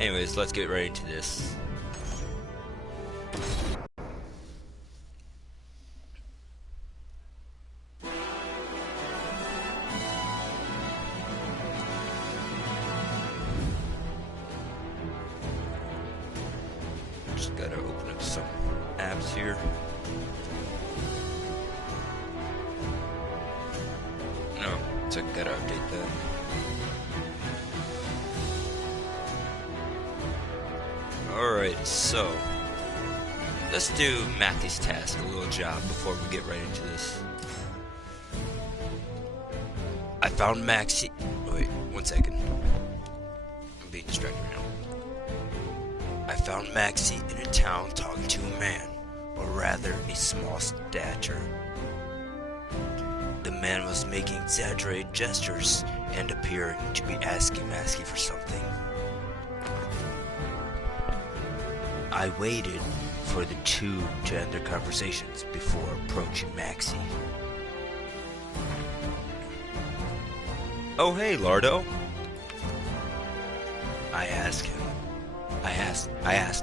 Anyways, let's get right into this. Just gotta open up some apps here. No, so I gotta update that. Alright, so let's do Matthew's task, a little job, before we get right into this. I found Maxie. Wait, 1 second. I'm being distracted right now. I found Maxie in a town talking to a man, or rather a small stature. The man was making exaggerated gestures and appearing to be asking Maxie for something. I waited for the two to end their conversations before approaching Maxie. Oh hey, Lardo. I asked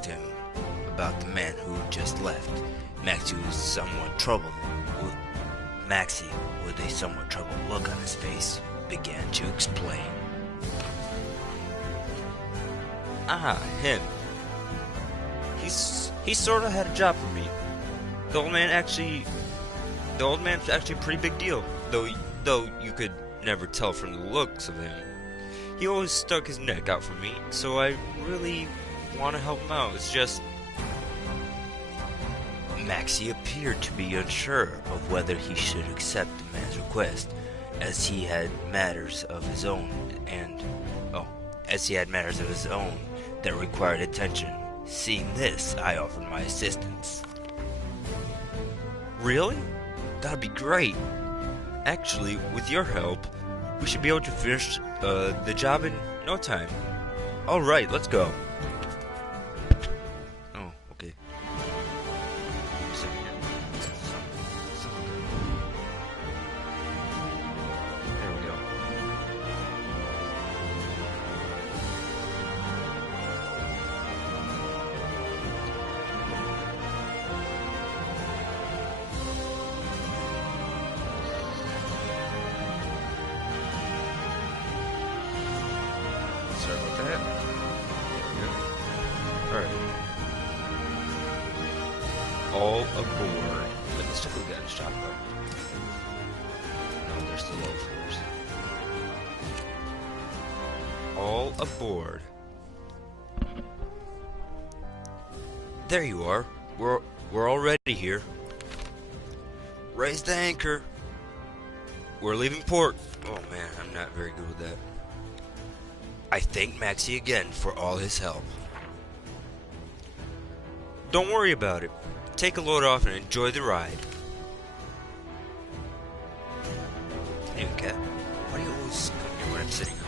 him about the man who just left. Maxie was somewhat troubled. Maxie, with a somewhat troubled look on his face, began to explain. Ah, him. He sort of had a job for me. The old man's actually a pretty big deal, though you could never tell from the looks of him. He always stuck his neck out for me, so I really want to help him out. It's just... Maxie appeared to be unsure of whether he should accept the man's request, as he had matters of his own that required attention. Seeing this, I offered my assistance. Really? That'd be great. Actually, with your help, we should be able to finish the job in no time. Alright, let's go. Oh, okay. There we go. Sorry about that. Alright. All aboard. But let's check what we got in the shop though. No, there's the low floors. All aboard. There you are. We're already here. Raise the anchor. We're leaving port. Oh man, I'm not very good with that. I thank Maxie again for all his help. Don't worry about it. Take a load off and enjoy the ride. Hey, cat. Why do you always come here when I'm sitting up?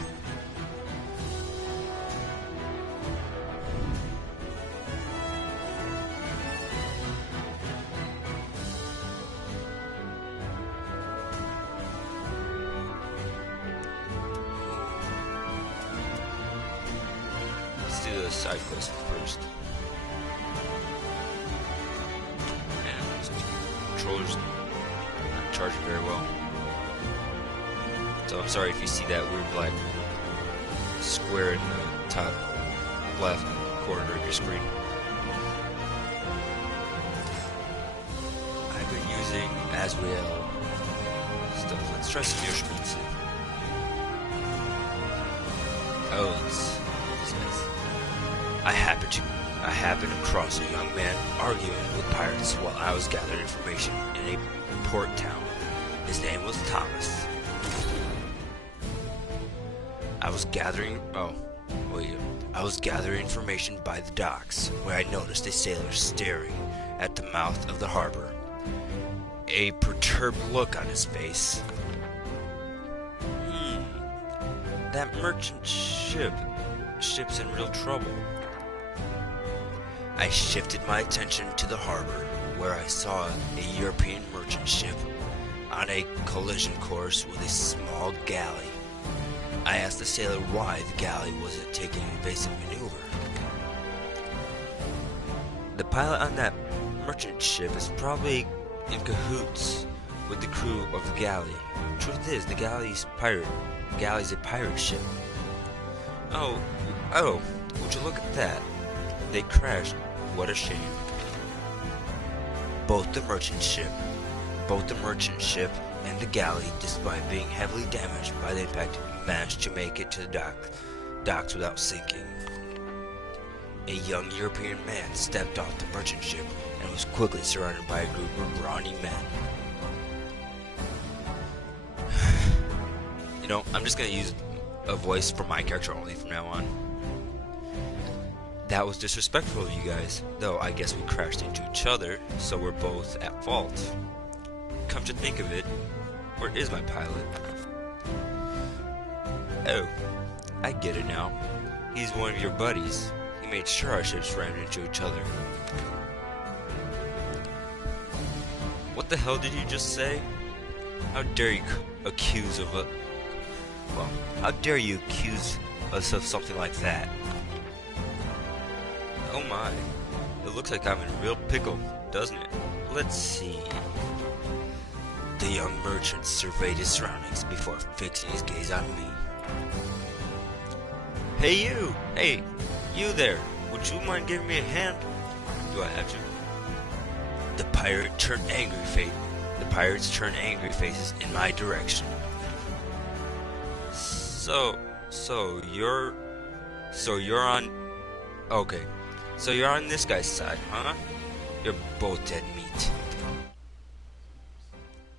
Let's do the side quest first. And those controllers aren't charging very well. So I'm sorry if you see that weird black square in the top left corner of your screen. I've been using Asriel stuff. Let's try some new screens. Oh, it's nice. I happened across a young man arguing with pirates while I was gathering information in a port town. His name was Thomas. I was gathering information by the docks, where I noticed a sailor staring at the mouth of the harbor, a perturbed look on his face. That merchant ship's in real trouble. I shifted my attention to the harbor, where I saw a European merchant ship on a collision course with a small galley. I asked the sailor why the galley wasn't taking an evasive maneuver. The pilot on that merchant ship is probably in cahoots with the crew of the galley. Truth is, the galley's a pirate ship. Oh, would you look at that? They crashed. What a shame. Both the merchant ship and the galley, despite being heavily damaged by the impact, managed to make it to the docks without sinking. A young European man stepped off the merchant ship and was quickly surrounded by a group of brawny men. You know, I'm just gonna use a voice for my character only from now on. That was disrespectful of you guys, though I guess we crashed into each other, so we're both at fault. Come to think of it, where is my pilot? Oh, I get it now. He's one of your buddies. He made sure our ships ran into each other. What the hell did you just say? How dare you accuse us of something like that? Oh my, it looks like I'm in a real pickle, doesn't it? Let's see. The young merchant surveyed his surroundings before fixing his gaze on me. Hey you there, would you mind giving me a hand? Do I have to? The pirates turned angry faces in my direction. So you're on, okay. So you're on this guy's side, huh? You're both dead meat.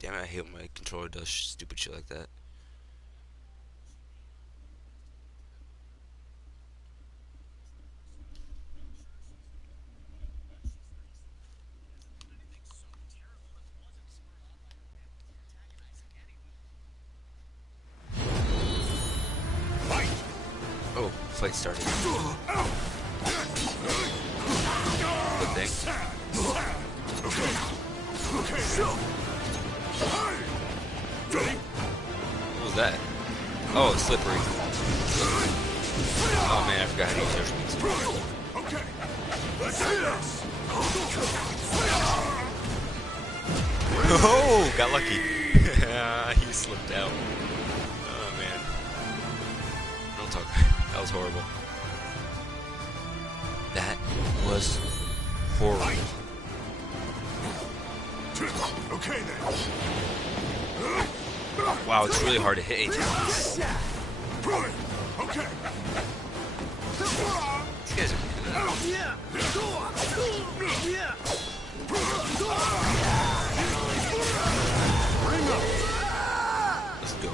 Damn it, I hate when my controller does stupid shit like that. Oh, fight started. Good thing. What was that? Oh, it's slippery. Oh man, I forgot how to use those speeds. Okay, let's do this. Oh, got lucky. He slipped out. Oh man. Don't talk. That was horrible. That was horrible. Okay then. Wow, it's really hard to hit anything. Okay. These guys are Let's go.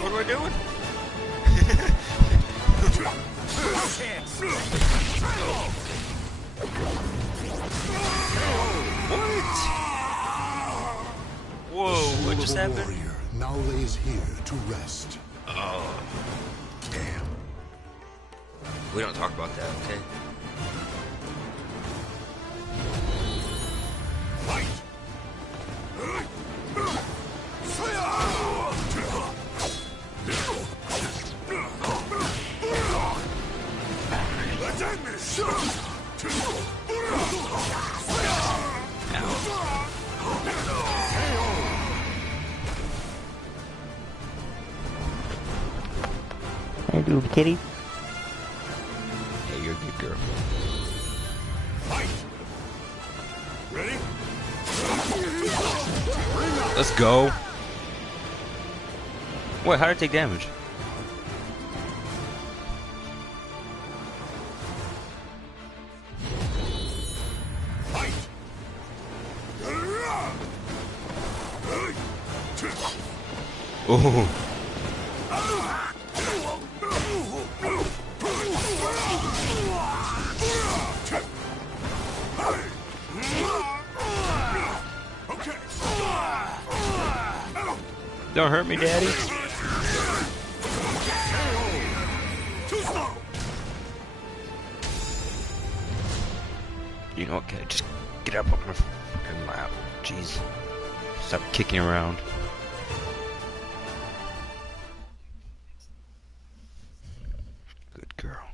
What am I doing? What? Whoa, what just happened? Warrior now lays here to rest. Oh, damn. We don't talk about that, okay? Hey, little kitty. Yeah, you're a good girl. Ready? Let's go. Wait, how did it take damage? Oh. Don't hurt me, Daddy. mean, okay, just get up on my fucking lap. Jeez. Stop kicking around. Good girl.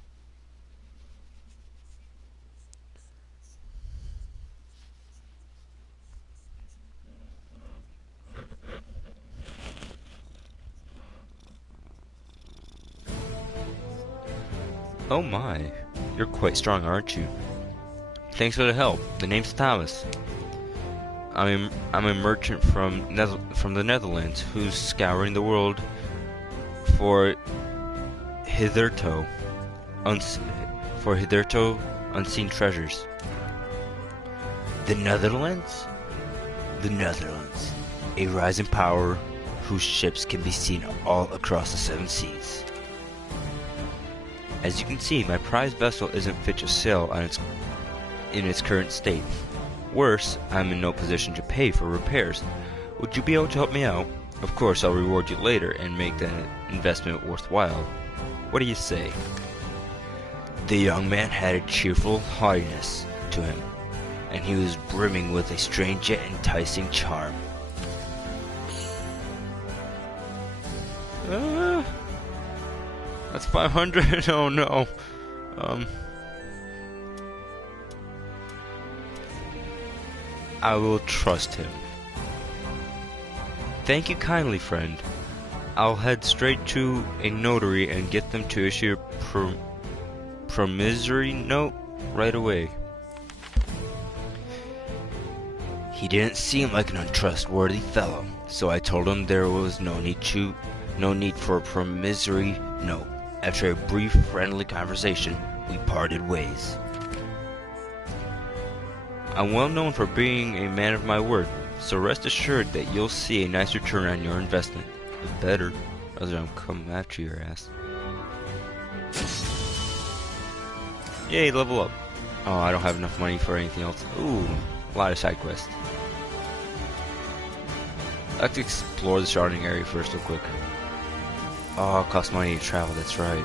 Oh my, you're quite strong, aren't you? Thanks for the help. The name's Thomas. I'm a merchant from the Netherlands who's scouring the world for hitherto unseen treasures. The Netherlands? The Netherlands, a rising power whose ships can be seen all across the seven seas. As you can see, my prized vessel isn't fit to sail in its current state. Worse, I'm in no position to pay for repairs. Would you be able to help me out? Of course, I'll reward you later and make the investment worthwhile. What do you say? The young man had a cheerful haughtiness to him, and he was brimming with a strange yet enticing charm. That's 500? Oh no. I will trust him. Thank you kindly, friend. I'll head straight to a notary and get them to issue a promissory note right away. He didn't seem like an untrustworthy fellow, so I told him there was no need for a promissory note. After a brief friendly conversation, we parted ways. I'm well known for being a man of my word, so rest assured that you'll see a nice return on your investment. It better, otherwise I'm coming after your ass. Yay, level up. Oh, I don't have enough money for anything else. Ooh, a lot of side quests. I'd like to explore the surrounding area first real quick. Oh, it costs money to travel, that's right.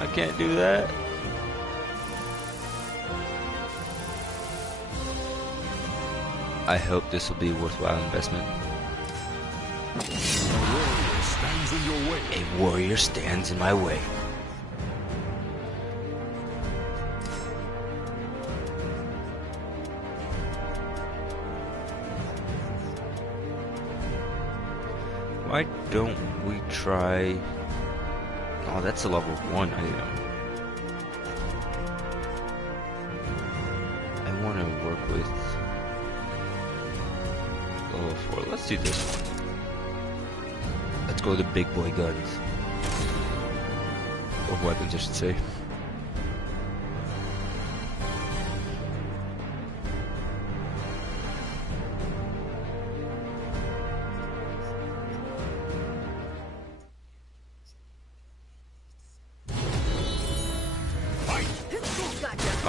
I can't do that. I hope this will be a worthwhile investment. A warrior stands in my way. Why don't we try... Oh, that's a level 1 item. I want to work with level 4. Let's do this one. Let's go with the big boy guns. Or weapons, I should say.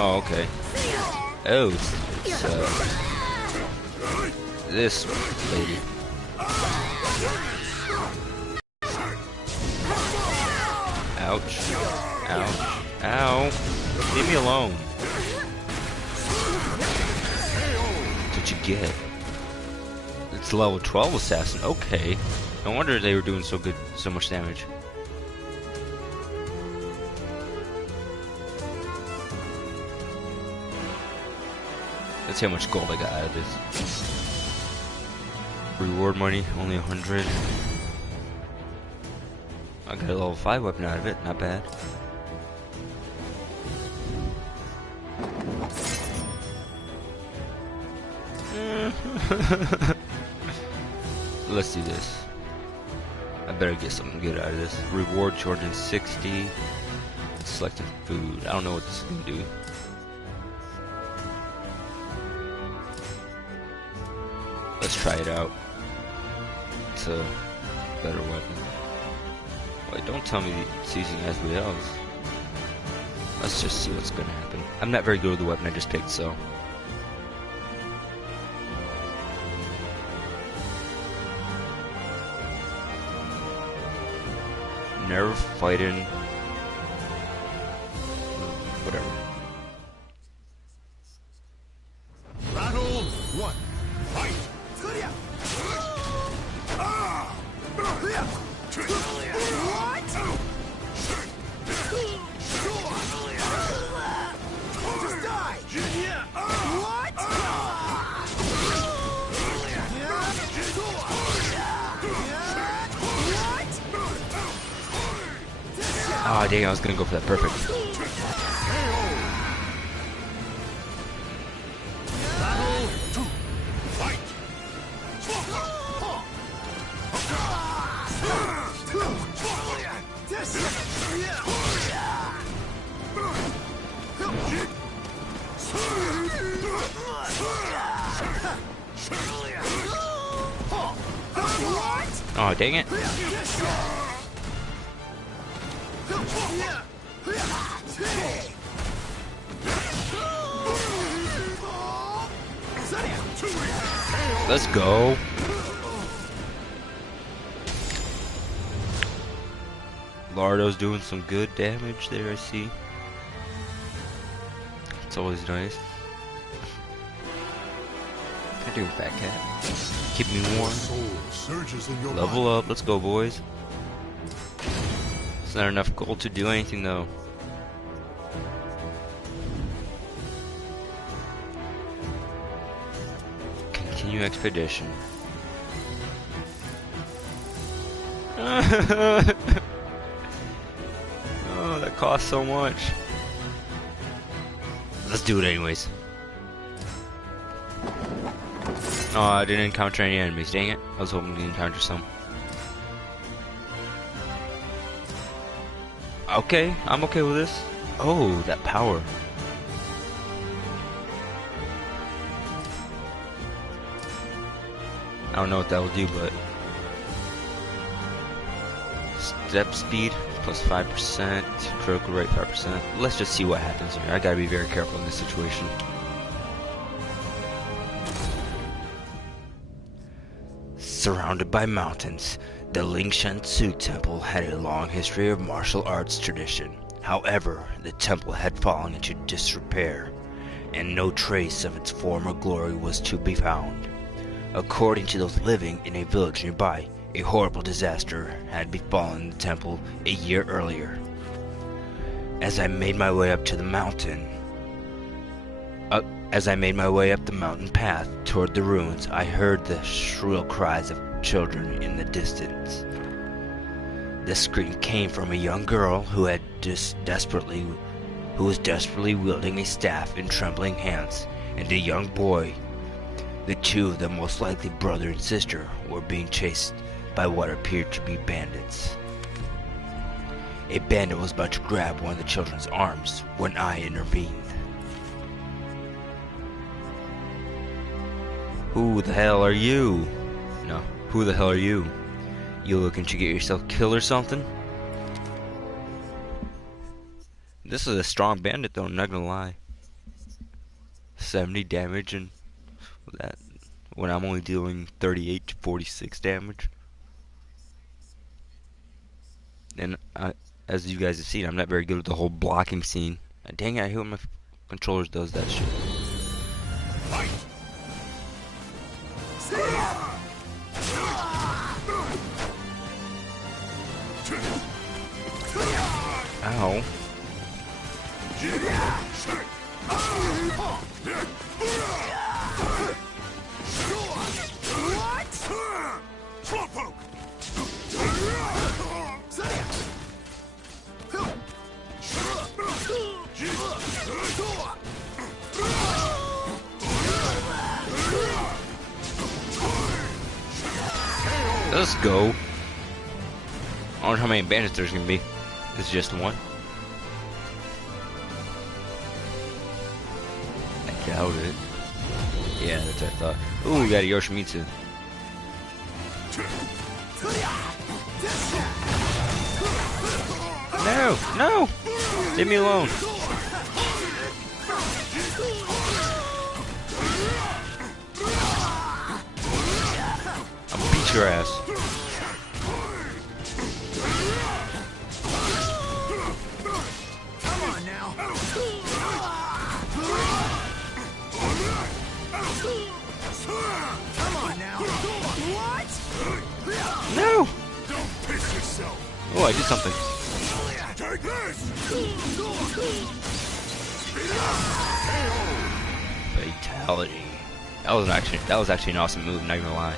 Oh, okay. Oh, so this lady. Ouch. Ouch. Ow. Leave me alone. What'd you get? It's level 12 assassin. Okay. No wonder they were doing so much damage. Let's see how much gold I got out of this. Reward money, only 100. I got a level 5 weapon out of it, not bad. Let's do this. I better get something good out of this. Reward 260. Selected food. I don't know what this is gonna do. Let's try it out. It's a better weapon. Wait, don't tell me it's using everybody else. Let's just see what's gonna happen. I'm not very good with the weapon I just picked, so. Never fighting Oh dang, I was gonna go for that perfect. Oh dang it. Let's go. Lardo's doing some good damage there, I see. It's always nice. How you doing, fat cat? Keep me warm. Level up, let's go, boys. It's not enough gold to do anything, though. Continue expedition. Oh, that costs so much. Let's do it anyways. Oh, I didn't encounter any enemies, dang it. I was hoping to encounter some. Okay, I'm okay with this. Oh, that power. I don't know what that will do, but... Step speed, plus 5%. Critical rate, 5%. Let's just see what happens here. I gotta be very careful in this situation. Surrounded by mountains, the Lingshan Su Temple had a long history of martial arts tradition. However, the temple had fallen into disrepair, and no trace of its former glory was to be found. According to those living in a village nearby, a horrible disaster had befallen the temple a year earlier. As I made my way up the mountain path toward the ruins, I heard the shrill cries of children in the distance. The scream came from a young girl who was desperately wielding a staff in trembling hands, and a young boy. The two of them, most likely brother and sister, were being chased by what appeared to be bandits. A bandit was about to grab one of the children's arms when I intervened. Who the hell are you? No, who the hell are you? You looking to get yourself killed or something? This is a strong bandit though, I'm not gonna lie. 70 damage and that when I'm only dealing 38 to 46 damage. And as you guys have seen, I'm not very good with the whole blocking scene. Dang it, I hate when my controllers does that shit. Ow. Let's go. I wonder how many bandits there's gonna be. It's just one. I doubt it. Yeah, that's what I thought. Ooh, we got a Yoshimitsu. No! No! Leave me alone. I'll beat your ass. No! Oh, I did something. Fatality. That was actually an awesome move, not gonna lie.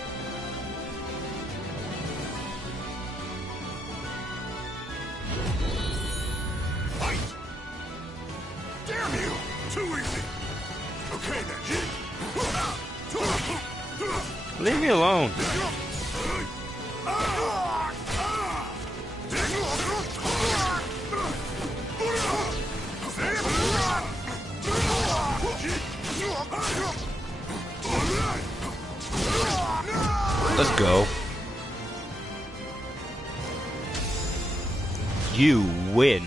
Leave me alone. Let's go. You win.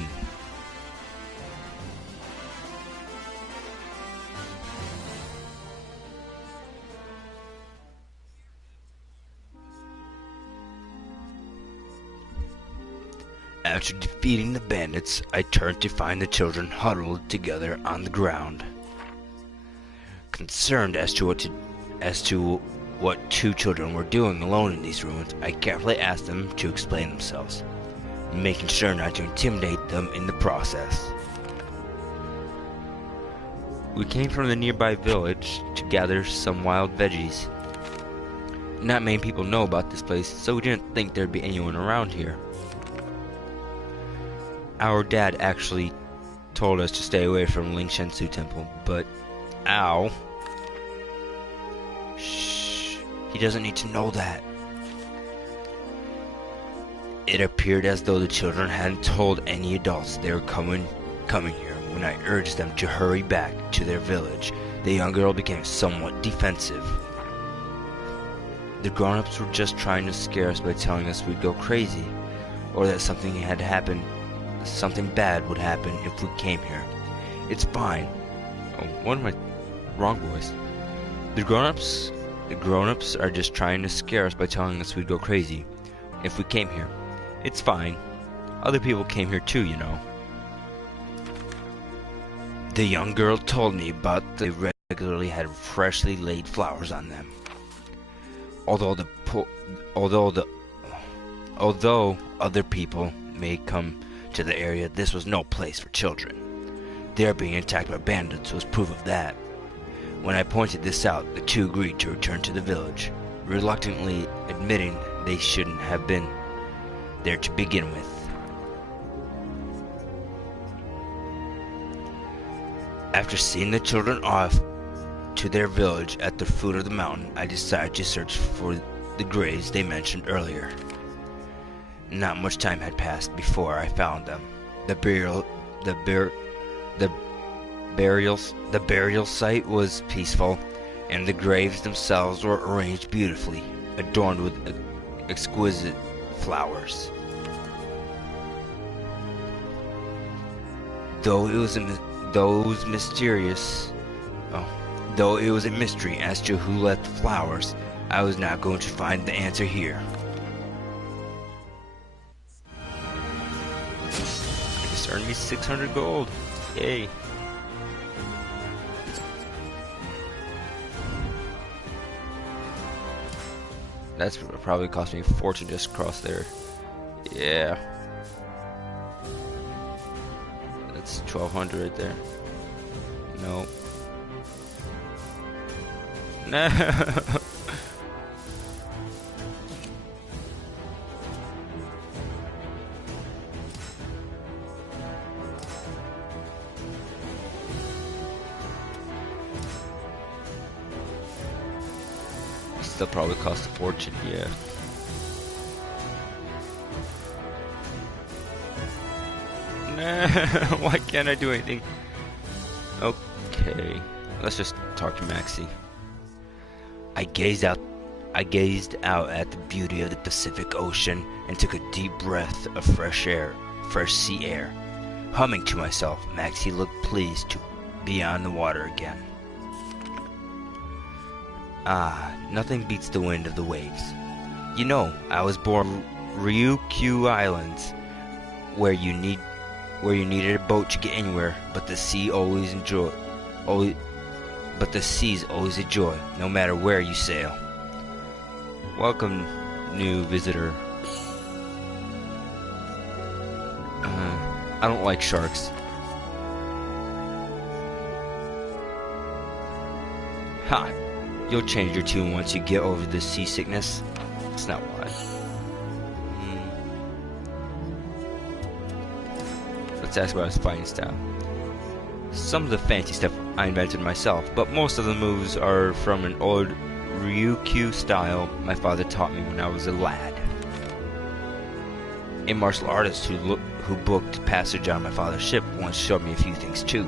After defeating the bandits, I turned to find the children huddled together on the ground. Concerned as to what two children were doing alone in these ruins, I carefully asked them to explain themselves, making sure not to intimidate them in the process. We came from the nearby village to gather some wild veggies. Not many people know about this place, so we didn't think there'd be anyone around here. Our dad actually told us to stay away from Ling Shensu Temple, but ow. Shh, he doesn't need to know that. It appeared as though the children hadn't told any adults they were coming here. When I urged them to hurry back to their village, the young girl became somewhat defensive. The grown-ups were just trying to scare us by telling us we'd go crazy, or that something bad would happen if we came here. It's fine. Oh, what am I? Wrong voice. The grown-ups are just trying to scare us by telling us we'd go crazy if we came here. It's fine. Other people came here too, you know. The young girl told me about they regularly had freshly laid flowers on them. Although other people may come to the area, this was no place for children. Their being attacked by bandits was proof of that. When I pointed this out, the two agreed to return to the village, reluctantly admitting they shouldn't have been there to begin with. After seeing the children off to their village at the foot of the mountain, I decided to search for the graves they mentioned earlier. Not much time had passed before I found them. The burial site was peaceful, and the graves themselves were arranged beautifully, adorned with exquisite flowers. Though it was a mystery as to who left the flowers, I was not going to find the answer here. I just earned me 600 gold. Yay. That's probably cost me a fortune just across there. Yeah. That's 1200 right there. Nope. No. Still probably cost a fortune, yeah. Nah, why can't I do anything? Okay, let's just talk to Maxie. I gazed out at the beauty of the Pacific Ocean and took a deep breath of fresh sea air. Humming to myself, Maxie looked pleased to be on the water again. Ah, nothing beats the wind of the waves. You know, I was born Ryukyu Islands, where you needed a boat to get anywhere, but the seas always a joy, no matter where you sail. Welcome, new visitor. I don't like sharks. Ha! You'll change your tune once you get over the seasickness. It's not why. Let's ask about his fighting style. Some of the fancy stuff I invented myself, but most of the moves are from an Ryukyu style my father taught me when I was a lad. A martial artist who booked passage on my father's ship once showed me a few things too.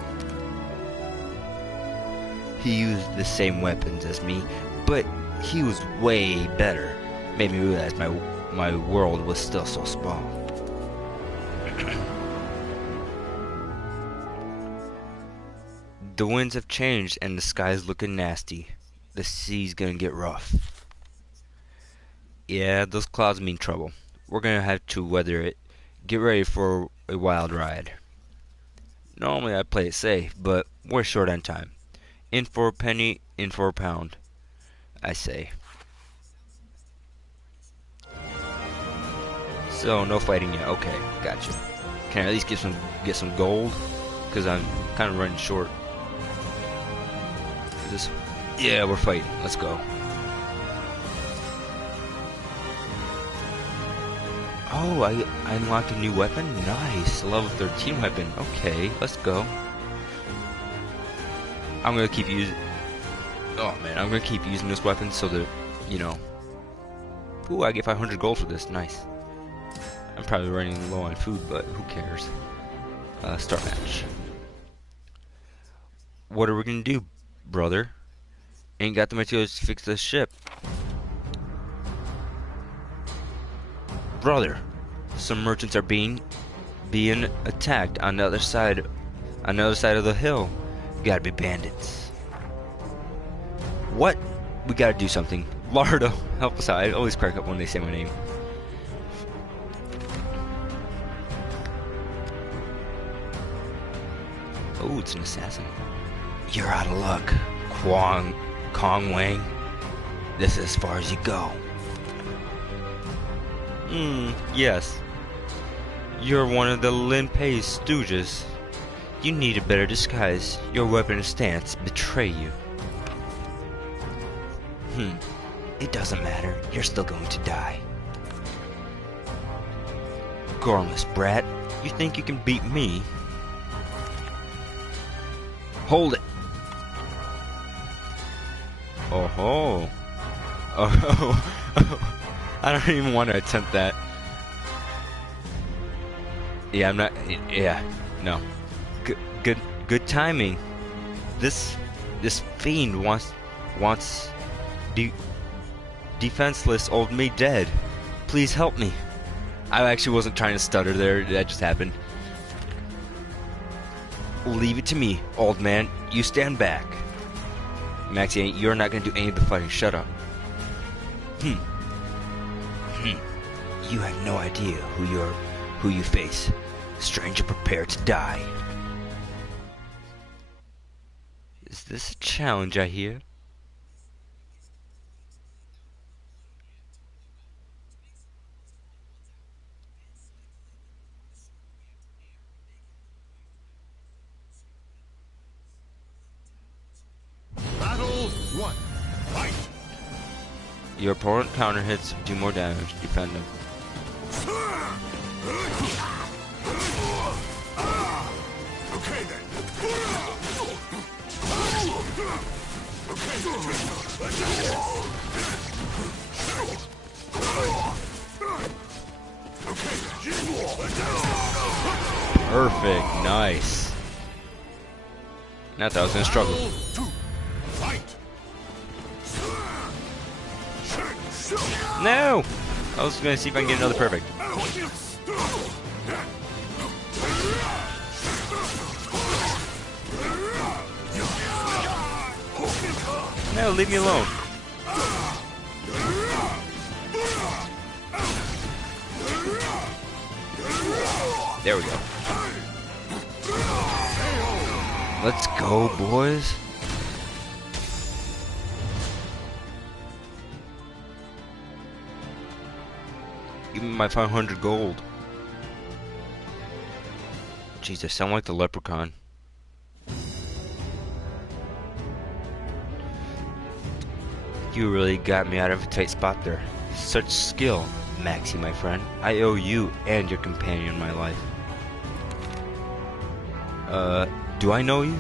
He used the same weapons as me, but he was way better. Made me realize my world was still so small. The winds have changed and the sky's looking nasty. The sea's gonna get rough. Yeah, those clouds mean trouble. We're gonna have to weather it. Get ready for a wild ride. Normally I play it safe, but we're short on time. In for a penny, in for a pound, I say. So, no fighting yet. Okay, gotcha. Can I at least get some gold? Because I'm kind of running short. Is this? Yeah, we're fighting. Let's go. Oh, I unlocked a new weapon? Nice. A level 13 weapon. Okay, let's go. I'm gonna keep using... Oh man, I'm gonna keep using this weapon so that, you know... Ooh, I get 500 gold for this. Nice. I'm probably running low on food, but who cares? Start match. What are we gonna do, brother? Ain't got the materials to fix this ship. Brother, some merchants are being attacked on the other side of the hill. Gotta be bandits. What? We gotta do something. Lardo, help us out. I always crack up when they say my name. Oh, it's an assassin. You're out of luck, Kong Wang. This is as far as you go. Yes. You're one of the Lin Pei's stooges. You need a better disguise. Your weapon and stance betray you. It doesn't matter. You're still going to die. Gormless brat. You think you can beat me? Hold it. Oh. I don't even want to attempt that. Yeah, I'm not. Yeah, no. Good timing. This fiend wants defenseless old me dead. Please help me. I actually wasn't trying to stutter there. That just happened. Leave it to me, old man. You stand back. Maxie, you're not gonna do any of the fighting. Shut up. You have no idea who you face. Stranger, prepare to die. Is this a challenge I hear? Battle 1. Fight! Your opponent counter hits, do more damage, defend them. Okay then. Perfect, nice. Not that I was gonna struggle. Fight! No! I was gonna see if I can get another perfect. No, leave me alone. There we go. Let's go, boys. Give me my 500 gold. Jeez, I sound like the leprechaun. You really got me out of a tight spot there. Such skill, Maxie, my friend. I owe you and your companion my life. Do I know you?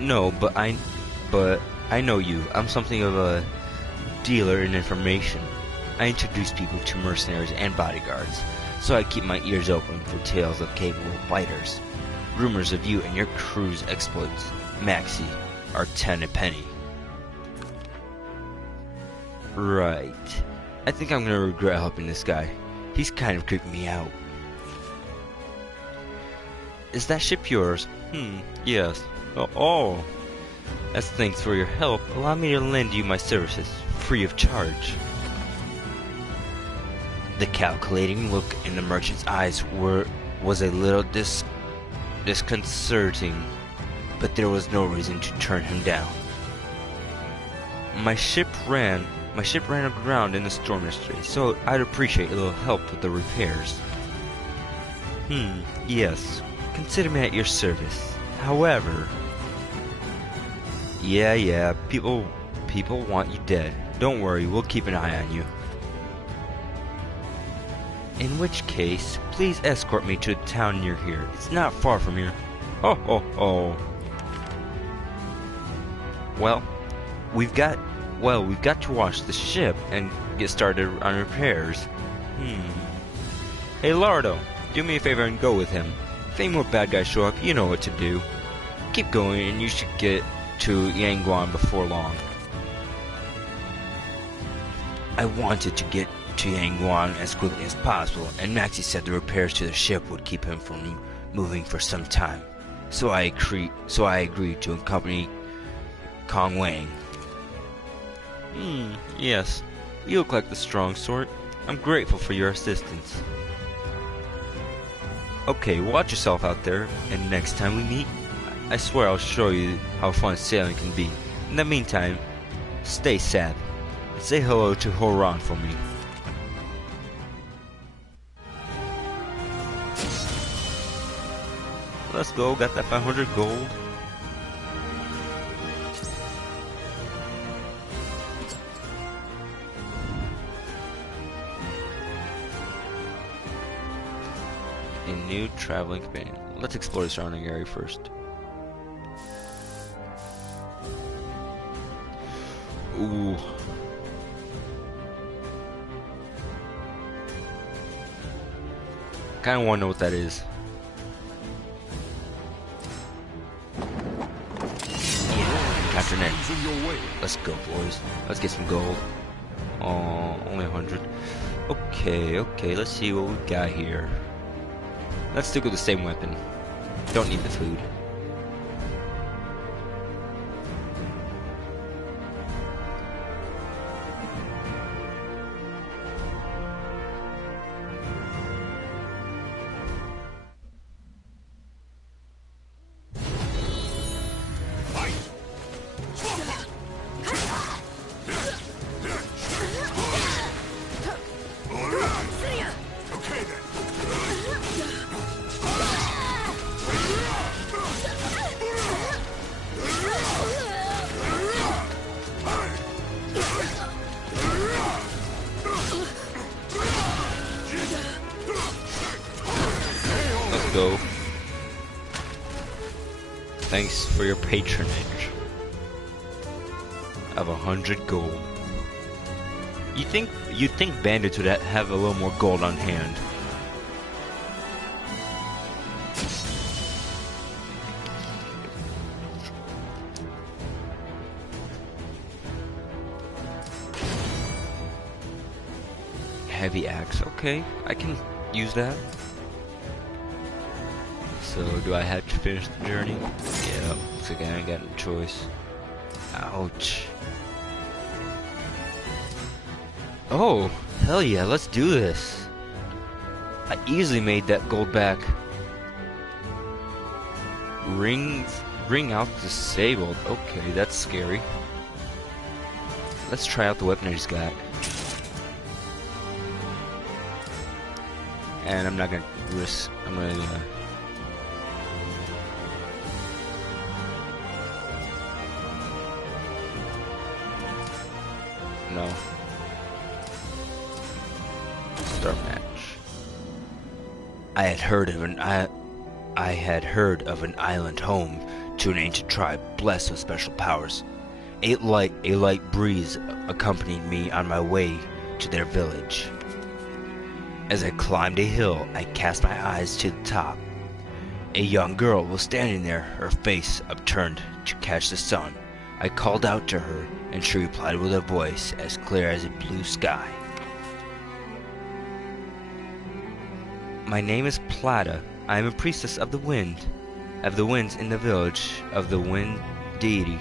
No, but I know you. I'm something of a dealer in information. I introduce people to mercenaries and bodyguards, so I keep my ears open for tales of capable fighters. Rumors of you and your crew's exploits, Maxie, are 10 a penny. Right. I think I'm gonna regret helping this guy. He's kind of creeping me out. Is that ship yours? Yes. Oh. As thanks for your help, allow me to lend you my services, free of charge. The calculating look in the merchant's eyes was a little disconcerting, but there was no reason to turn him down. My ship ran aground in the storm yesterday, so I'd appreciate a little help with the repairs. Yes. Consider me at your service. However... Yeah, people want you dead. Don't worry, we'll keep an eye on you. In which case, please escort me to a town near here. It's not far from here. Oh. Well, we've got to wash the ship and get started on repairs. Hey Lardo, do me a favor and go with him. If any more bad guys show up, you know what to do. Keep going and you should get to Yangguan before long. I wanted to get to Yangguan as quickly as possible, and Maxie said the repairs to the ship would keep him from moving for some time. So I agreed to accompany Kong Wang. Yes. You look like the strong sort. I'm grateful for your assistance. Okay, watch yourself out there, and next time we meet, I swear I'll show you how fun sailing can be. In the meantime, stay sad, and say hello to Horan for me. Let's go, got that 500 gold. A new traveling companion. Let's explore the surrounding area first. Ooh. Kinda wanna know what that is. Yeah, capture net. Let's go, boys. Let's get some gold. Oh, only 100. Okay, let's see what we got here. Let's stick with the same weapon. Don't need the food. Go. Thanks for your patronage of 100 gold. You'd think bandits would have a little more gold on hand. Heavy axe, okay, I can use that. So, do I have to finish the journey? Yeah, looks like I ain't got no choice. Ouch. Oh, hell yeah, let's do this. I easily made that gold back. Ring out disabled. Okay, that's scary. Let's try out the weapon I just got. And I'm not gonna risk, I'm gonna no. Start match. I had heard of an island home to an ancient tribe blessed with special powers. A light breeze accompanied me on my way to their village. As I climbed a hill, I cast my eyes to the top. A young girl was standing there, her face upturned to catch the sun. I called out to her, and she replied with a voice as clear as a blue sky. My name is Plata. I am a priestess of the winds in the village of the wind deity.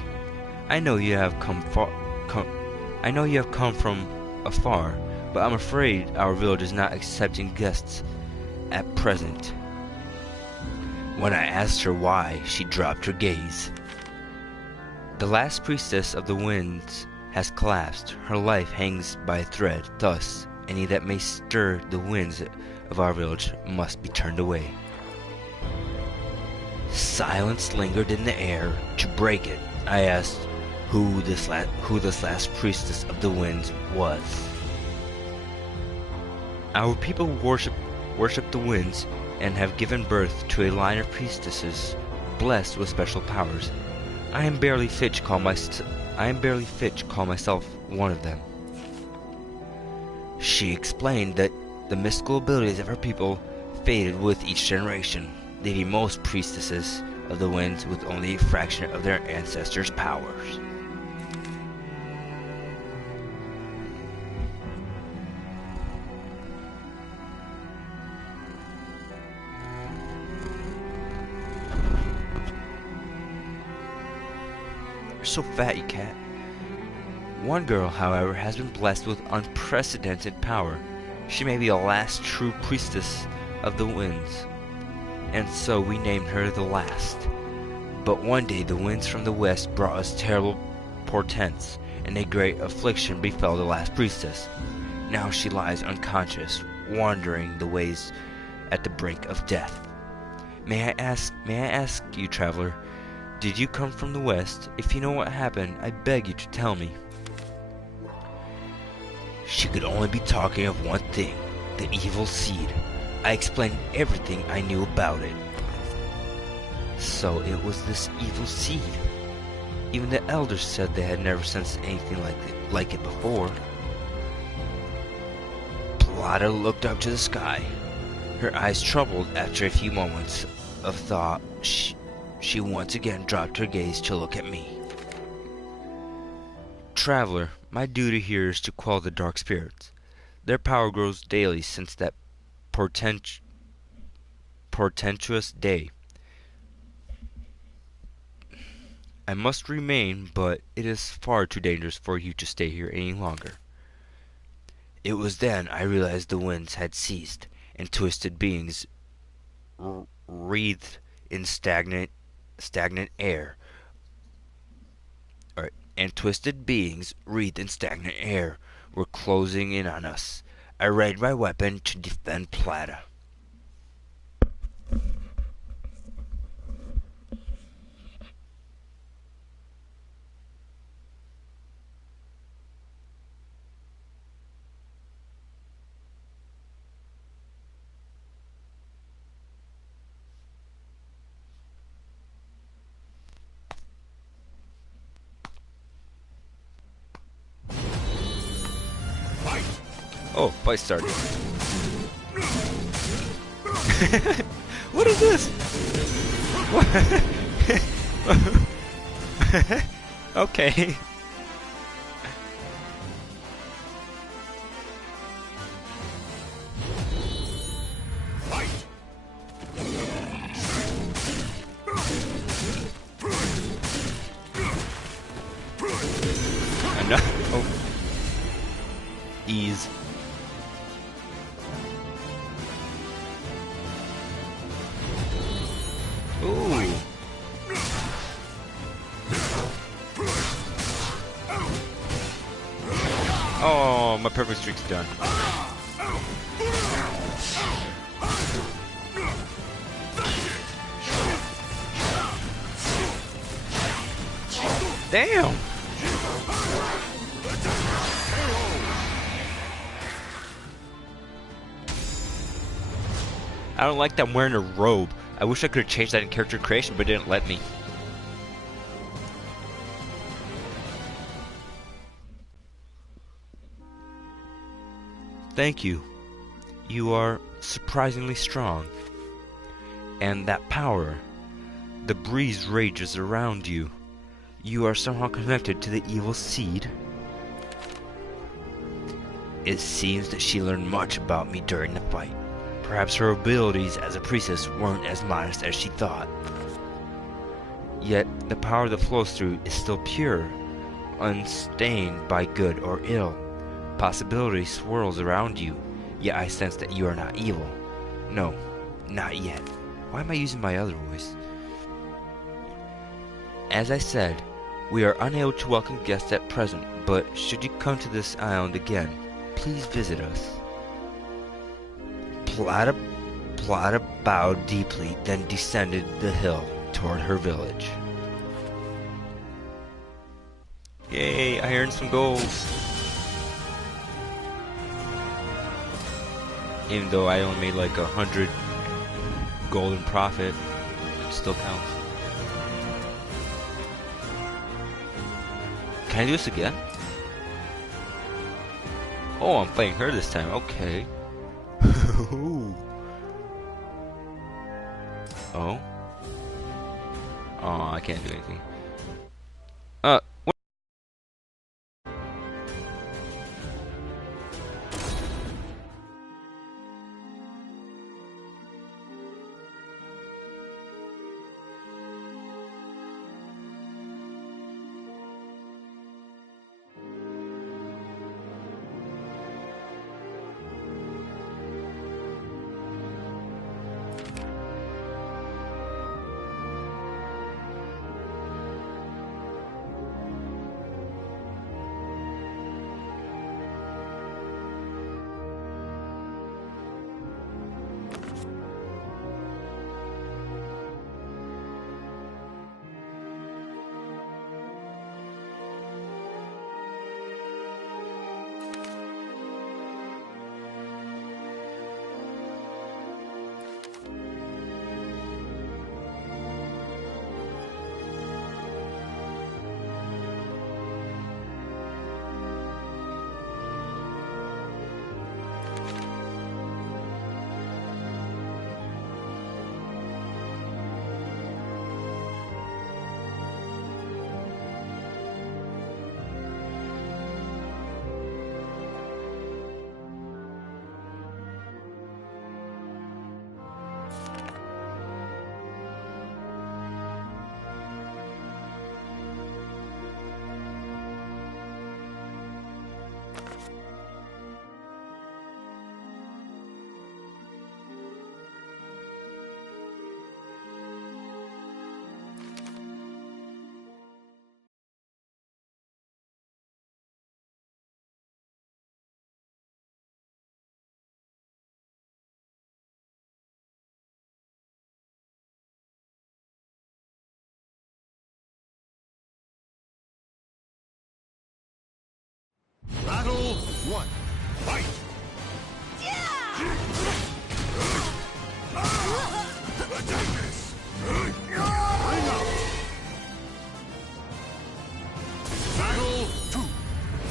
I know you have come from afar, but I'm afraid our village is not accepting guests at present. When I asked her why, she dropped her gaze. The last priestess of the winds has collapsed. Her life hangs by a thread. Thus, any that may stir the winds of our village must be turned away. Silence lingered in the air. To break it, I asked who this last priestess of the winds was. Our people worship the winds and have given birth to a line of priestesses blessed with special powers. I am barely fit to call myself one of them. She explained that the mystical abilities of her people faded with each generation, leaving most priestesses of the winds with only a fraction of their ancestors' powers. You're so fat, you cat. One girl, however, has been blessed with unprecedented power. She may be the last true priestess of the winds, and so we named her the last. But one day the winds from the west brought us terrible portents, and a great affliction befell the last priestess. Now she lies unconscious, wandering the ways at the brink of death. May I ask you, traveler, did you come from the west? If you know what happened, I beg you to tell me. She could only be talking of one thing, the evil seed. I explained everything I knew about it. So it was this evil seed. Even the elders said they had never sensed anything like it before. Plata looked up to the sky. Her eyes troubled after a few moments of thought. She once again dropped her gaze to look at me. Traveler, my duty here is to quell the dark spirits. Their power grows daily since that portentous day. I must remain, but it is far too dangerous for you to stay here any longer. It was then I realized the winds had ceased, and twisted beings wreathed in stagnant air were closing in on us. I raised my weapon to defend Plata. Oh, fight started. What is this? Okay. Enough. Oh. Ease. Ooh. Oh, my perfect streak's done. Damn. I don't like that I'm wearing a robe. I wish I could have changed that in character creation, but it didn't let me. Thank you. You are surprisingly strong. And that power, the breeze rages around you. You are somehow connected to the evil seed? It seems that she learned much about me during the fight. Perhaps her abilities as a priestess weren't as modest as she thought. Yet, the power that flows through is still pure, unstained by good or ill. Possibility swirls around you, yet I sense that you are not evil. No, not yet. Why am I using my other voice? As I said, we are unable to welcome guests at present, but should you come to this island again, please visit us. Plata bowed deeply, then descended the hill toward her village. Yay, I earned some gold. Even though I only made like 100 gold in profit, it still counts. Can I do this again? Oh, I'm fighting her this time. Okay. Oh. Oh, I can't do anything. What? Battle 1. Fight! Attack this! Ring out! Battle 2.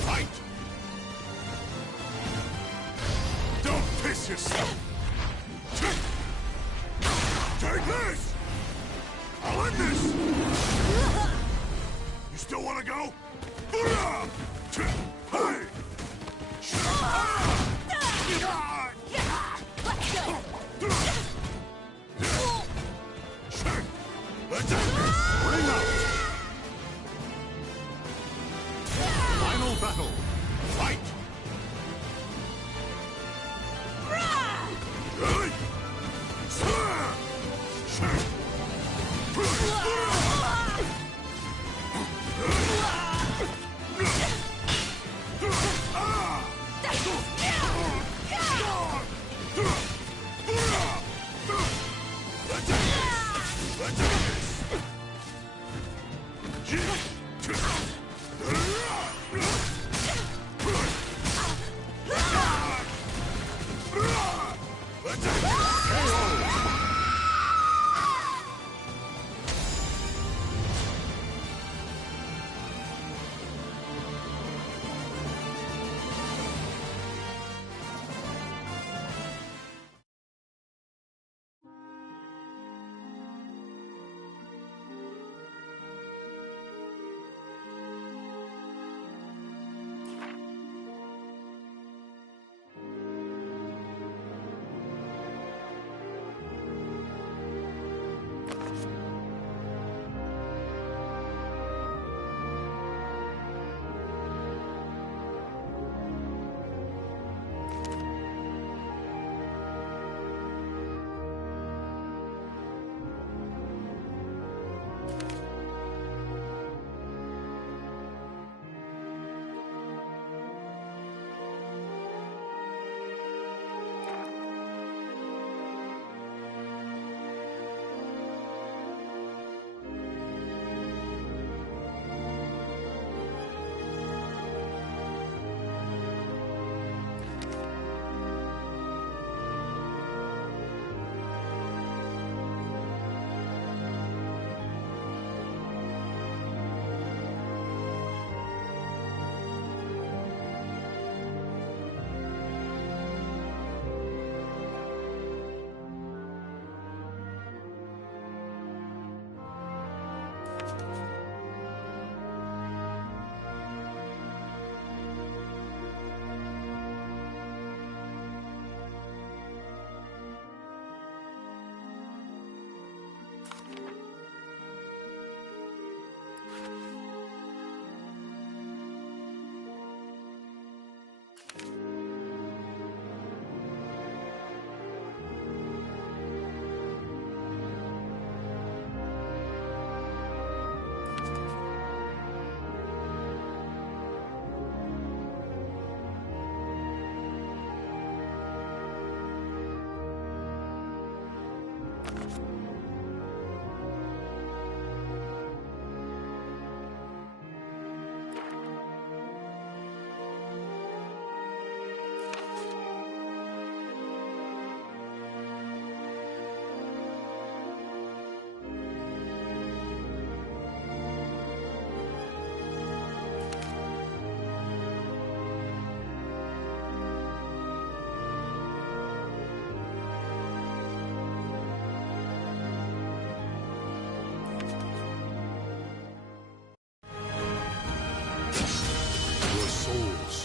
Fight! Don't piss yourself! Take this! I'll end this! You still want to go? Final battle. Fight!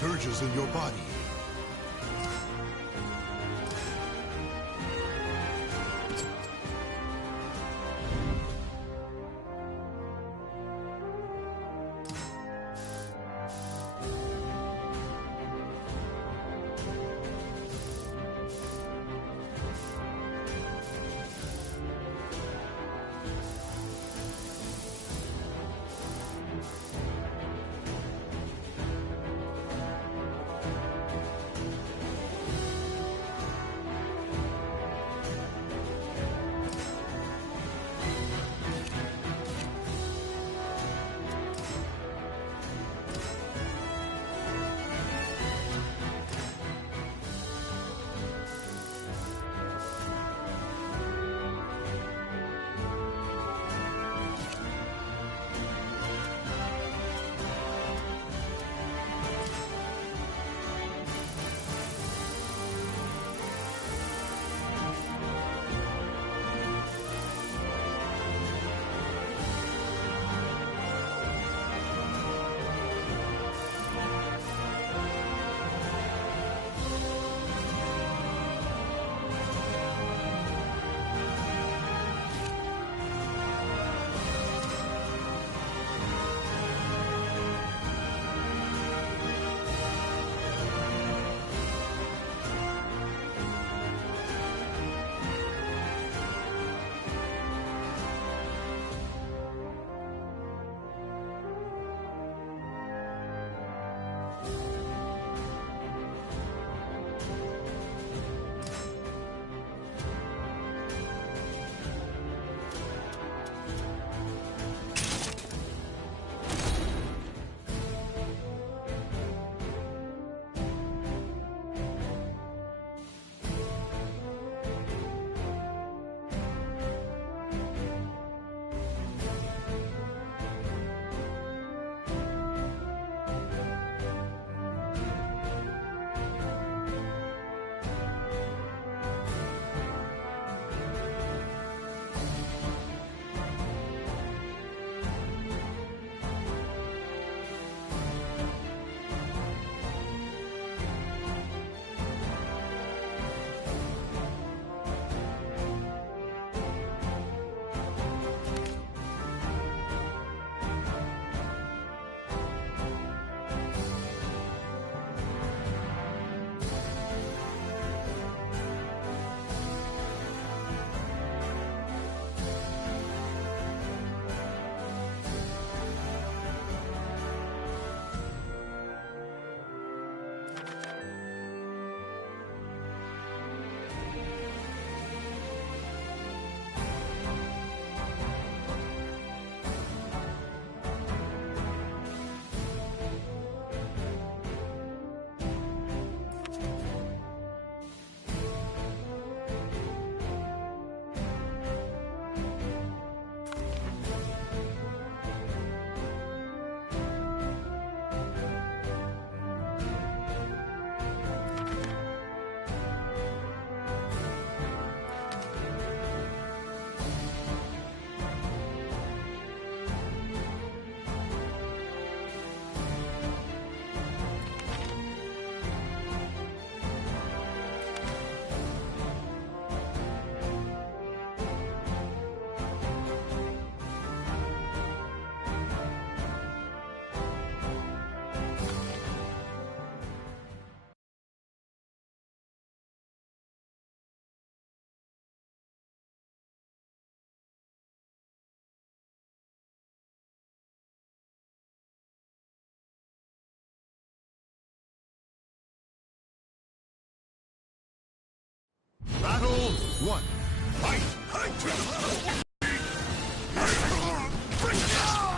surges in your body. Battle 1. Fight!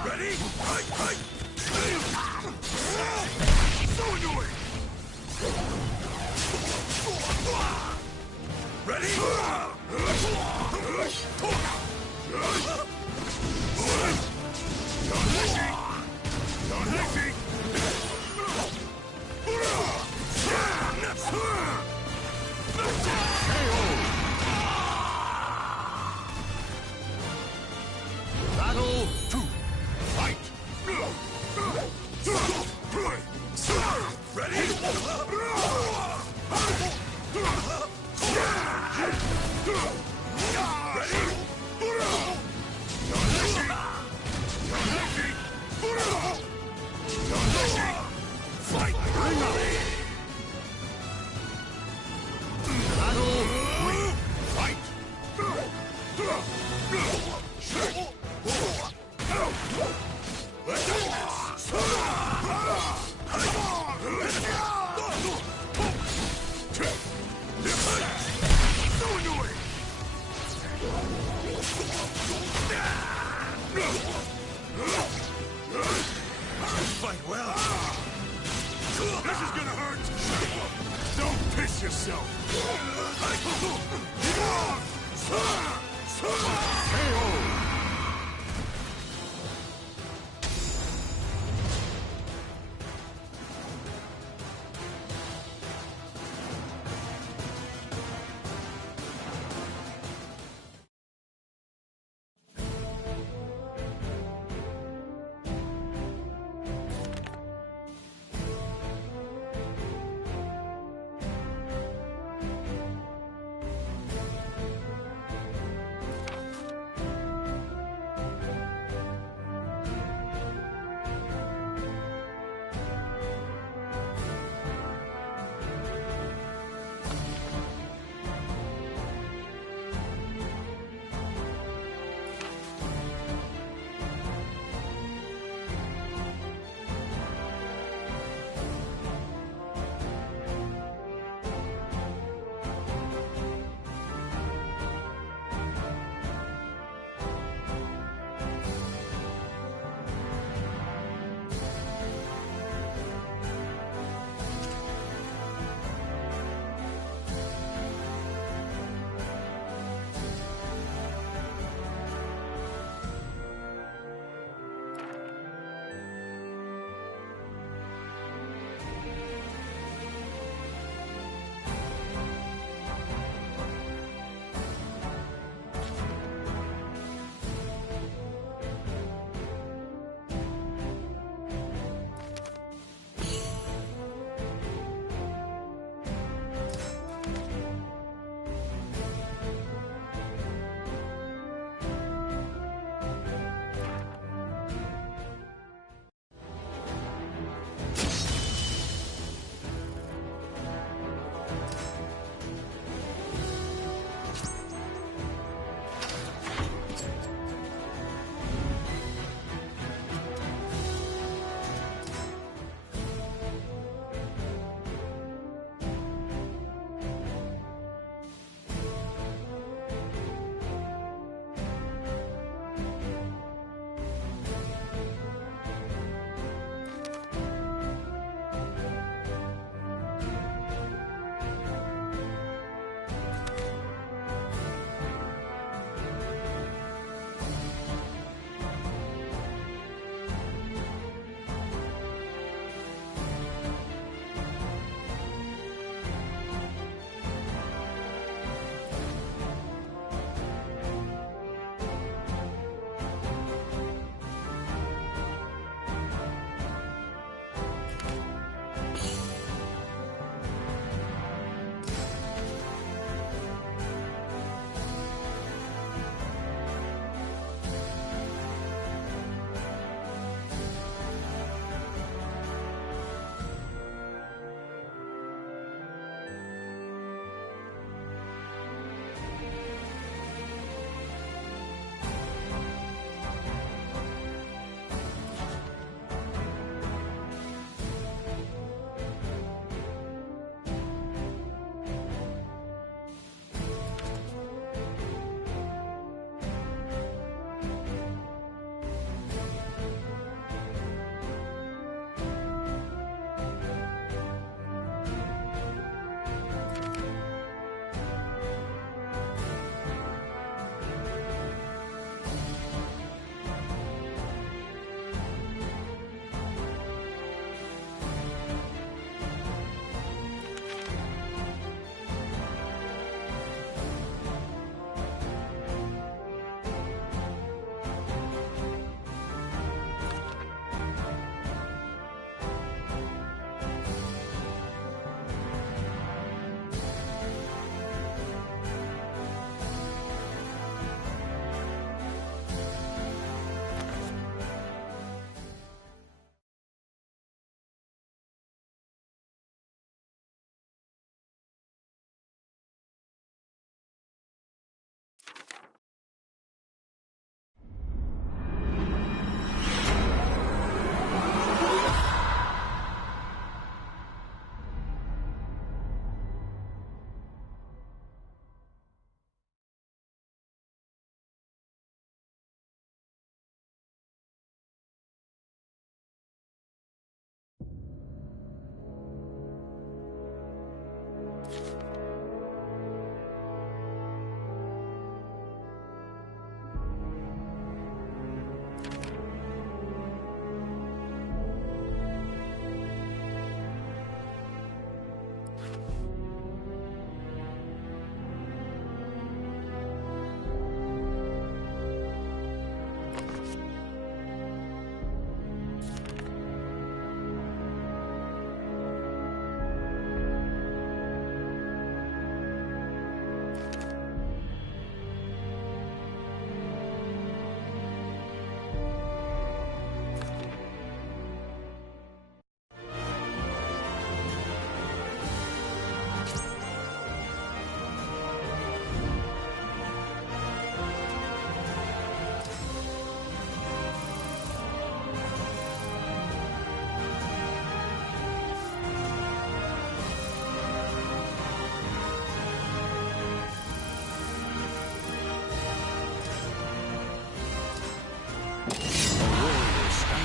Ready? Fight! So annoying! Ready? Fight well. This is gonna hurt. Don't piss yourself. KO.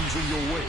comes in your way.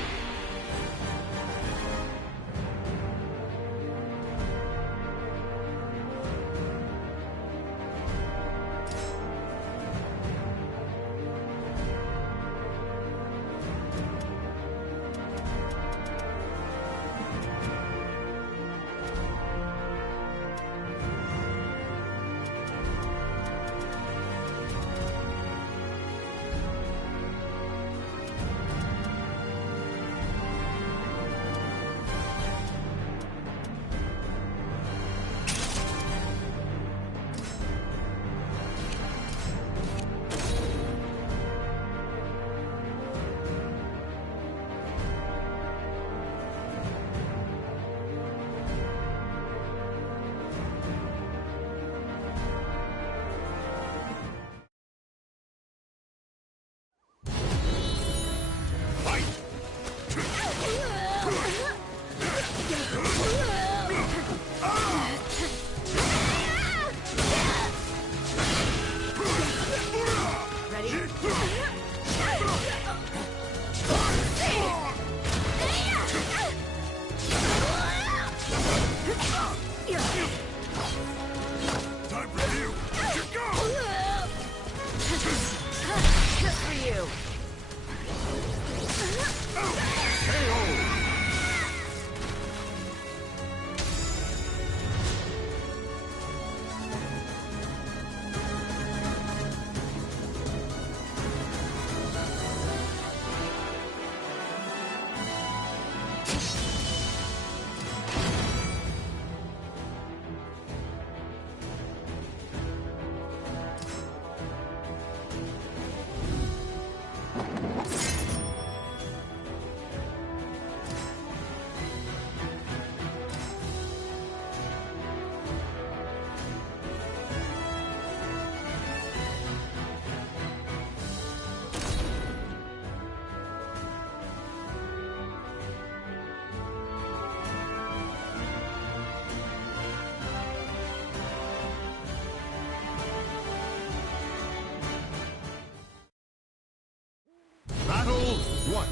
Battle 1.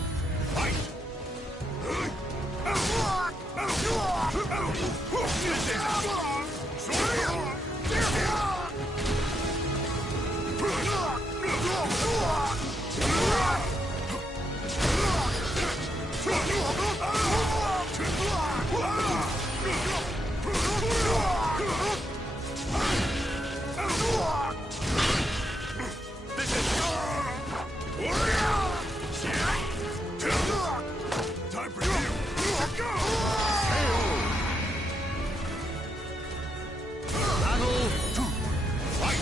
Fight! Time for you! Go! Battle 2. Fight!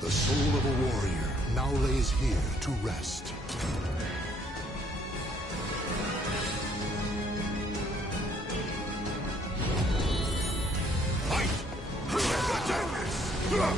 The soul of a warrior now lays here to rest. Fight! Attack this! Bring up!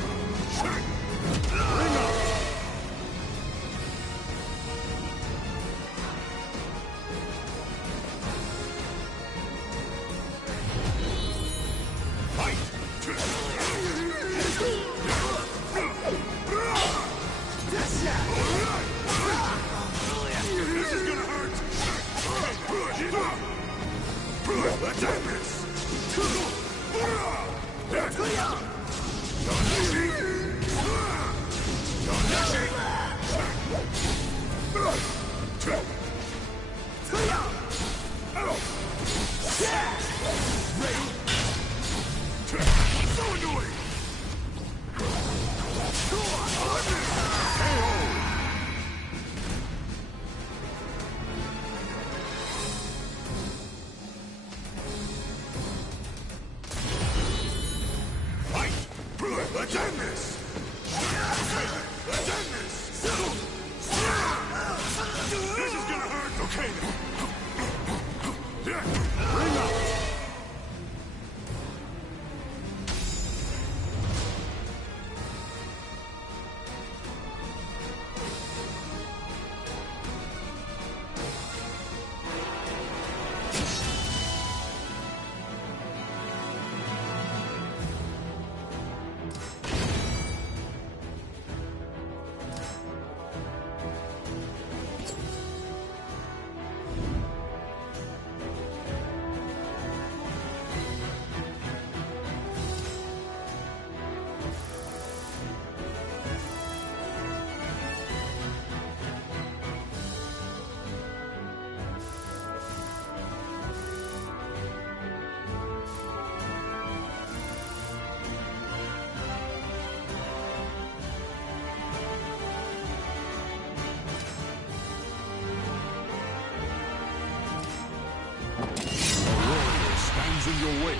In your way.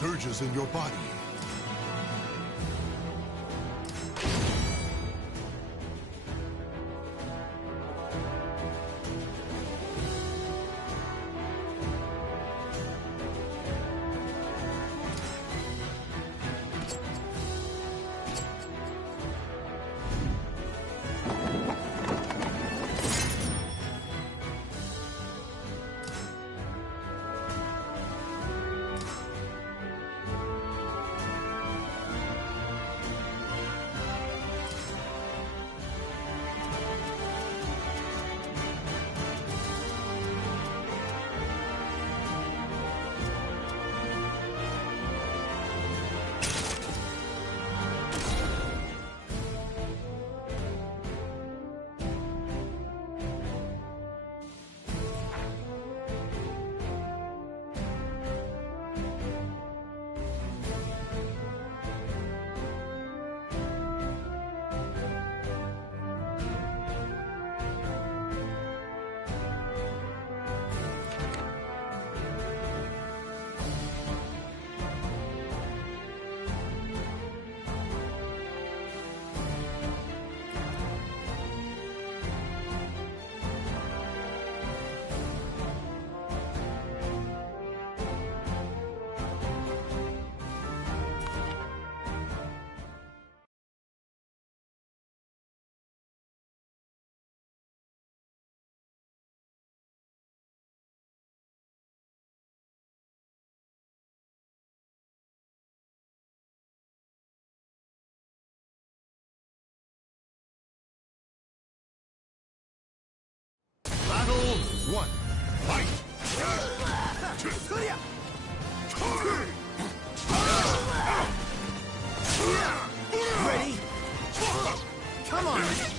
Surges in your body. Come on!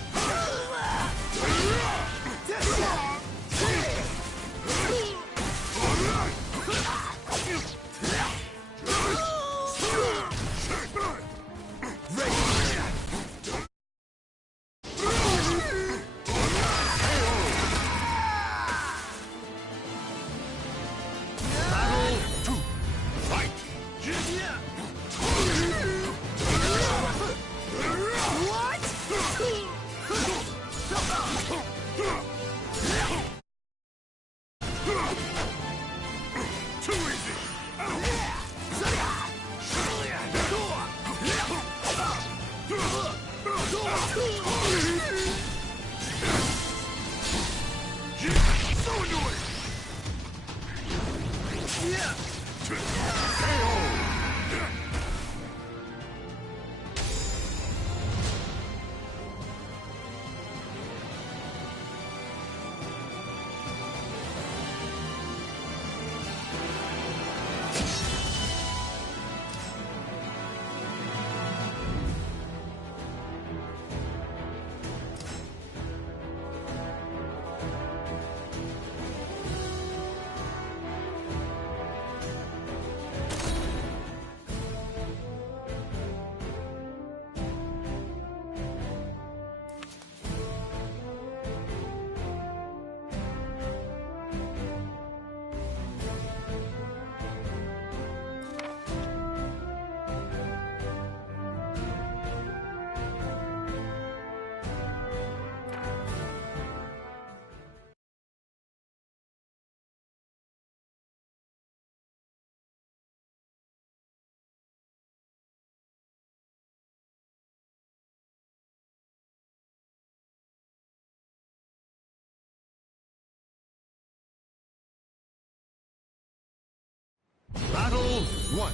Battle 1.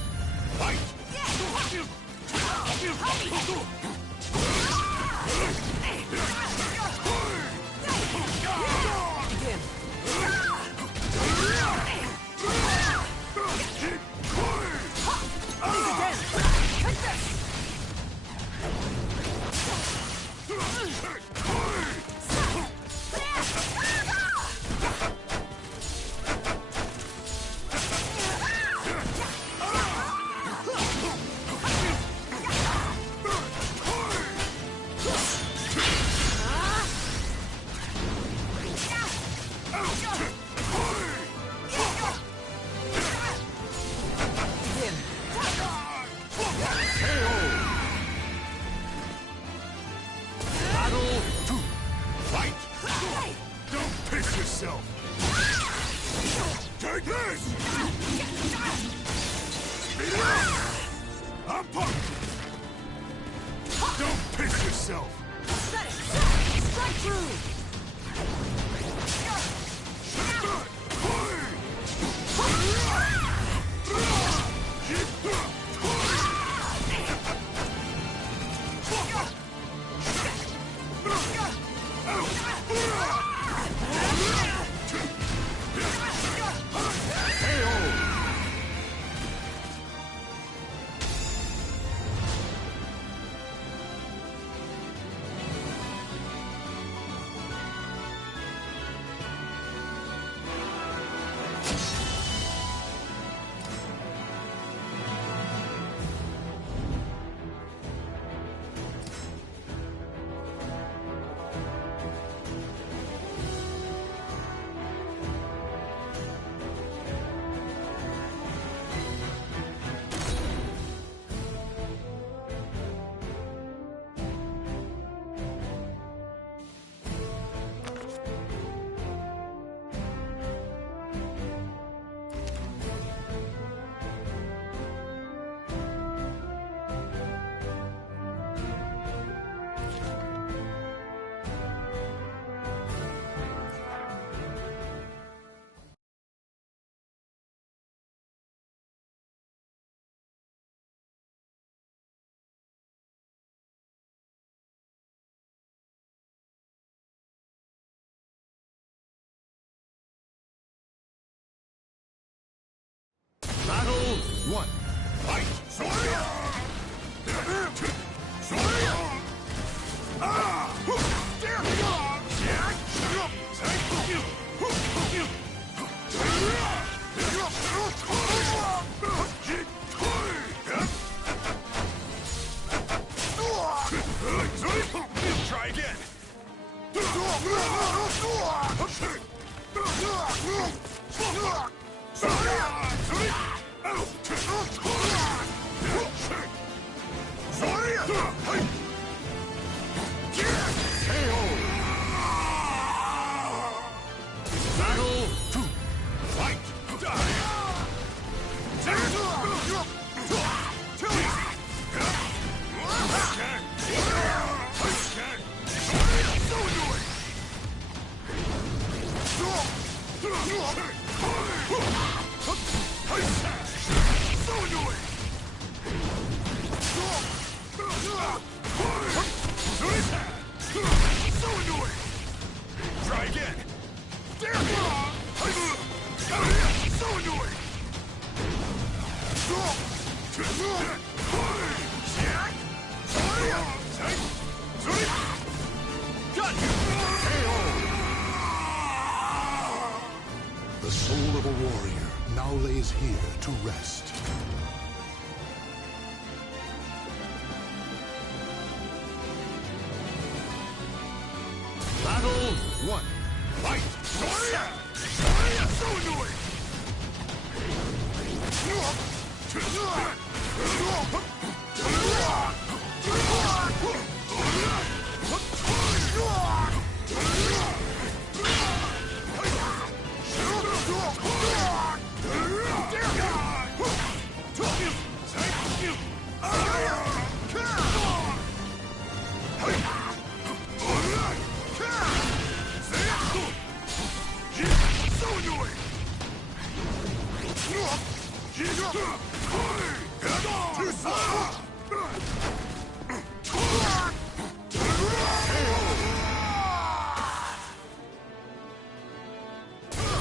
Fight! Battle 2. Fight! Don't piss yourself! Take this! I'm pumped! Don't piss yourself! Strike through! Battle 2. Fight! Die! Try again. So annoying. Got you. The soul of a warrior now lays here to rest. Battle 1. Fight! So annoying.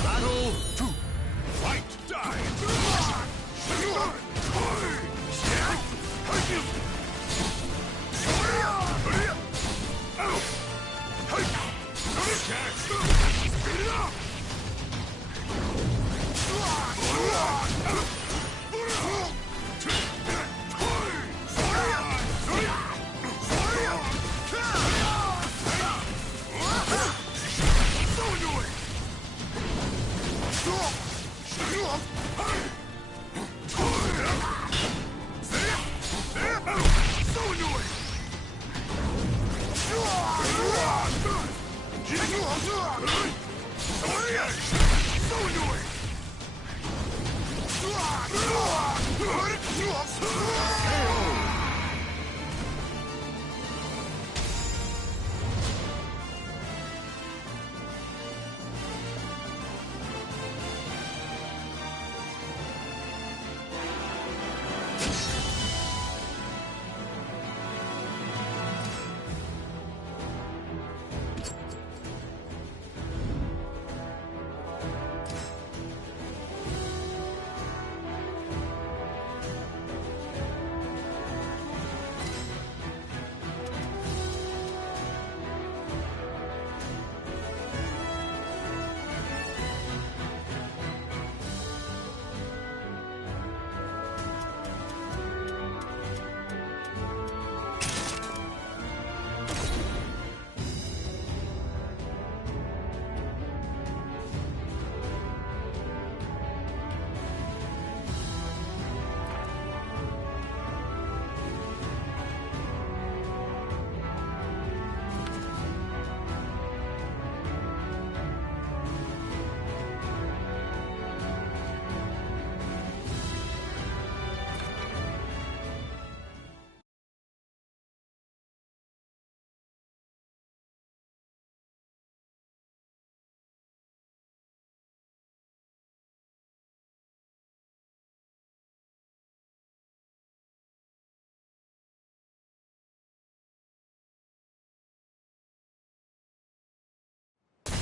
Battle 2. Fight! Die! Speed it up!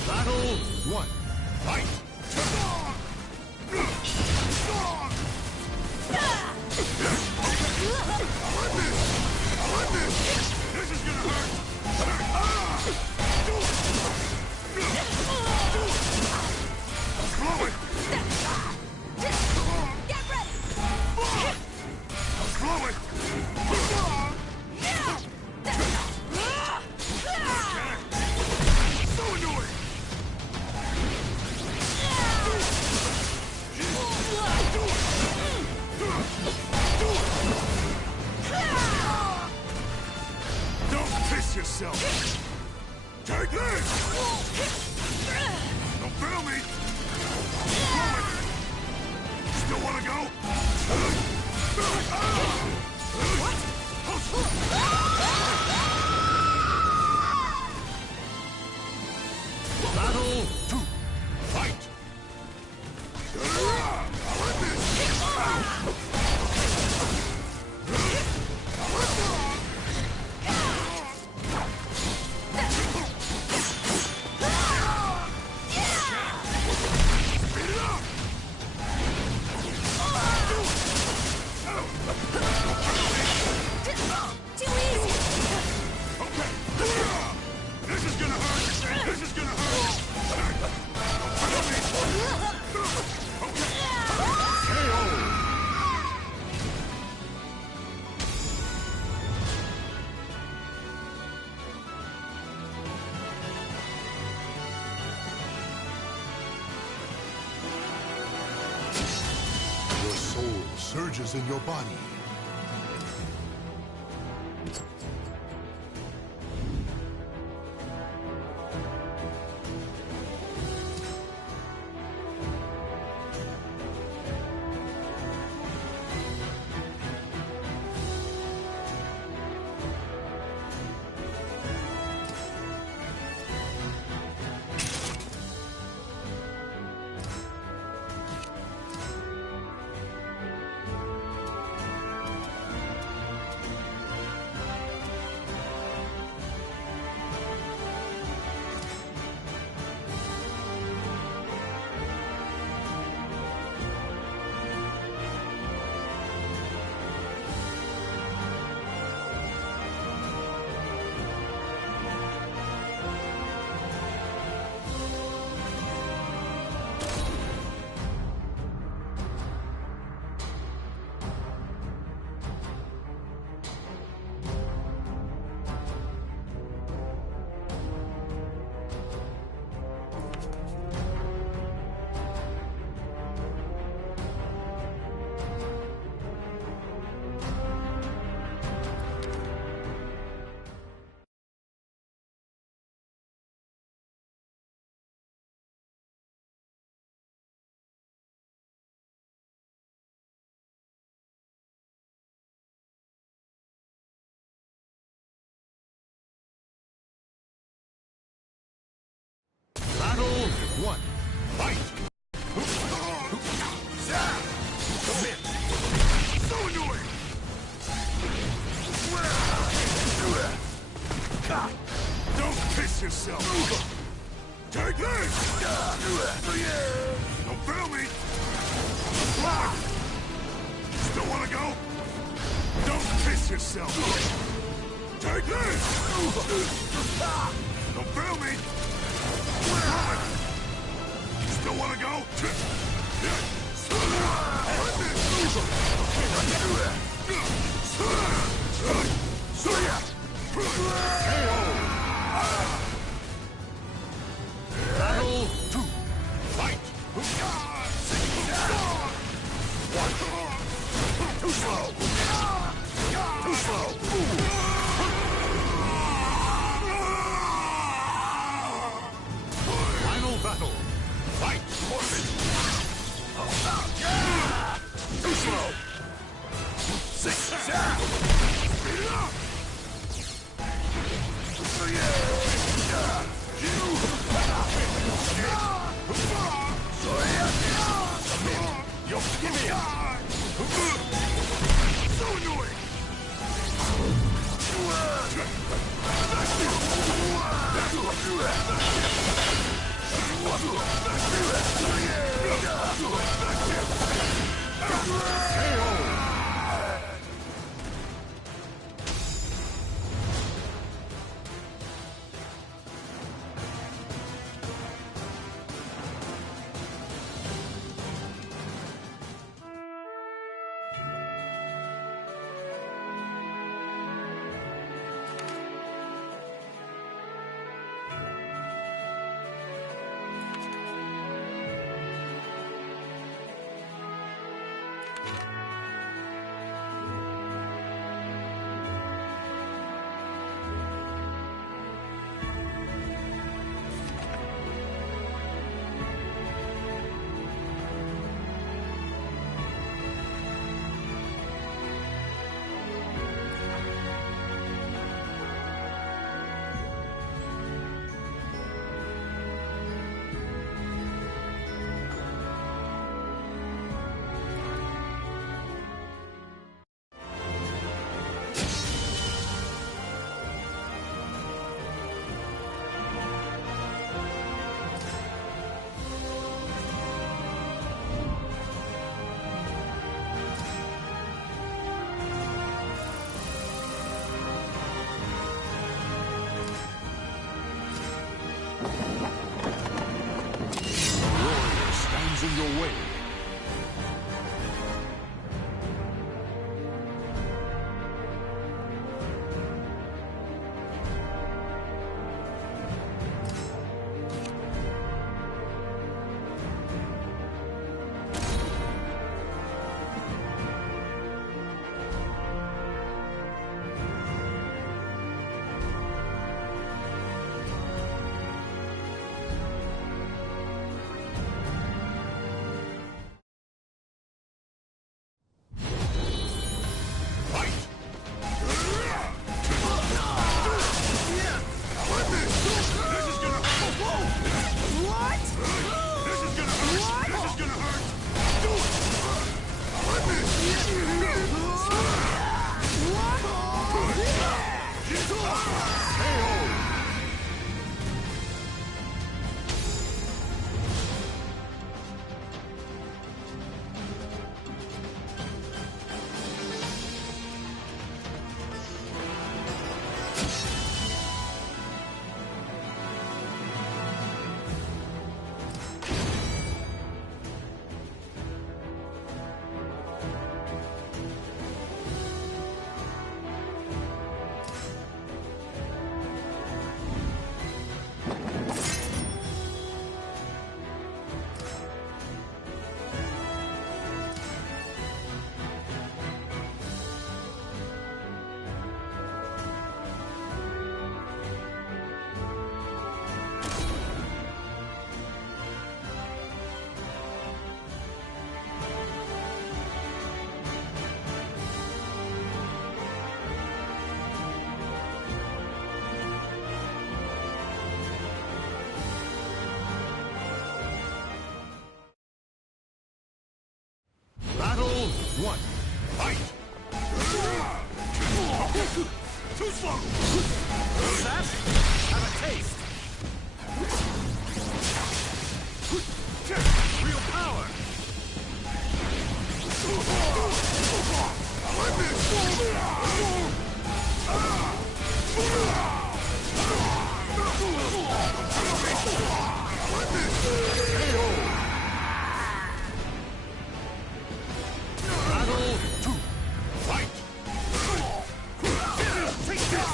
Battle 1. Fight! This is gonna hurt! Blow it! Get ready! Blow it! So Take this! Don't fail me! Still wanna go? Battle 2. Fight! Too easy! Okay! This is gonna hurt! This is gonna hurt! Your soul surges in your body. Battle 1. Fight! Commit! So annoying! Don't piss yourself! Take this! Don't fail me! Still wanna go? Don't piss yourself! Take this! Don't fail me! Still wanna go? Battle 2. Fight! Too slow! Too slow! Final battle! Fight! Too slow! Speed it up! Yo, give me up! So annoying! in your way. Battle 1. Fight! Too slow! That? Have a taste! Real power! Battle 2. Fight! Take this!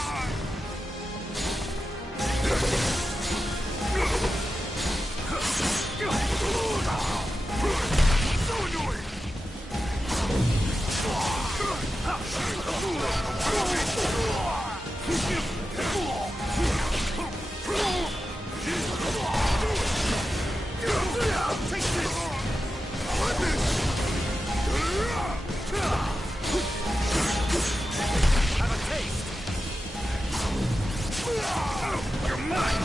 So annoying! Take this! Have a taste! You're mine!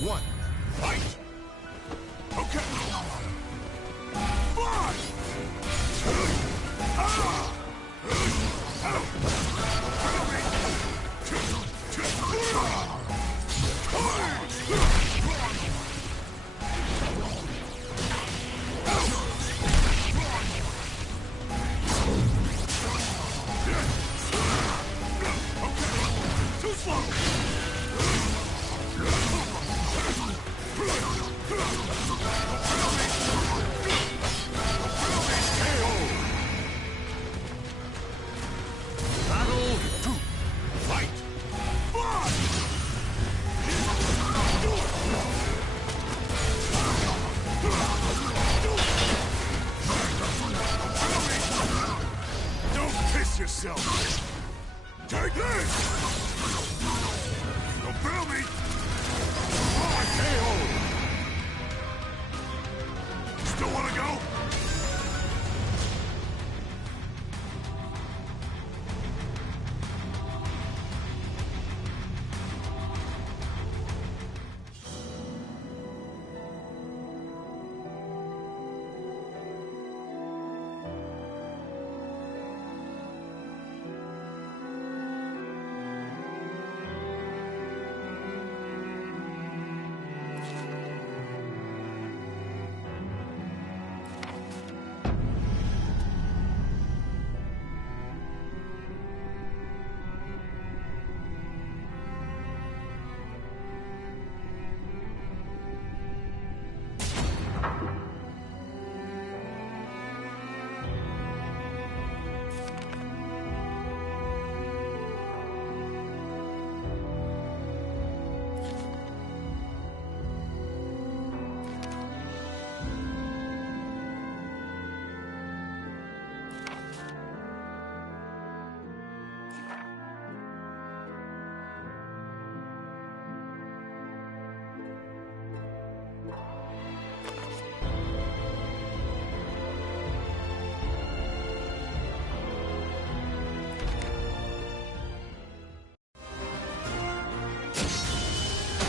one, fight! Okay. Fly! Too slow! Battle 2. Fight! Fly! Don't piss yourself! Take this! Don't feel me! KO! Still wanna go?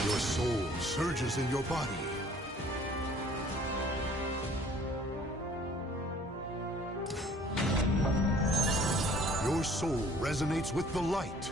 Your soul surges in your body. Your soul resonates with the light.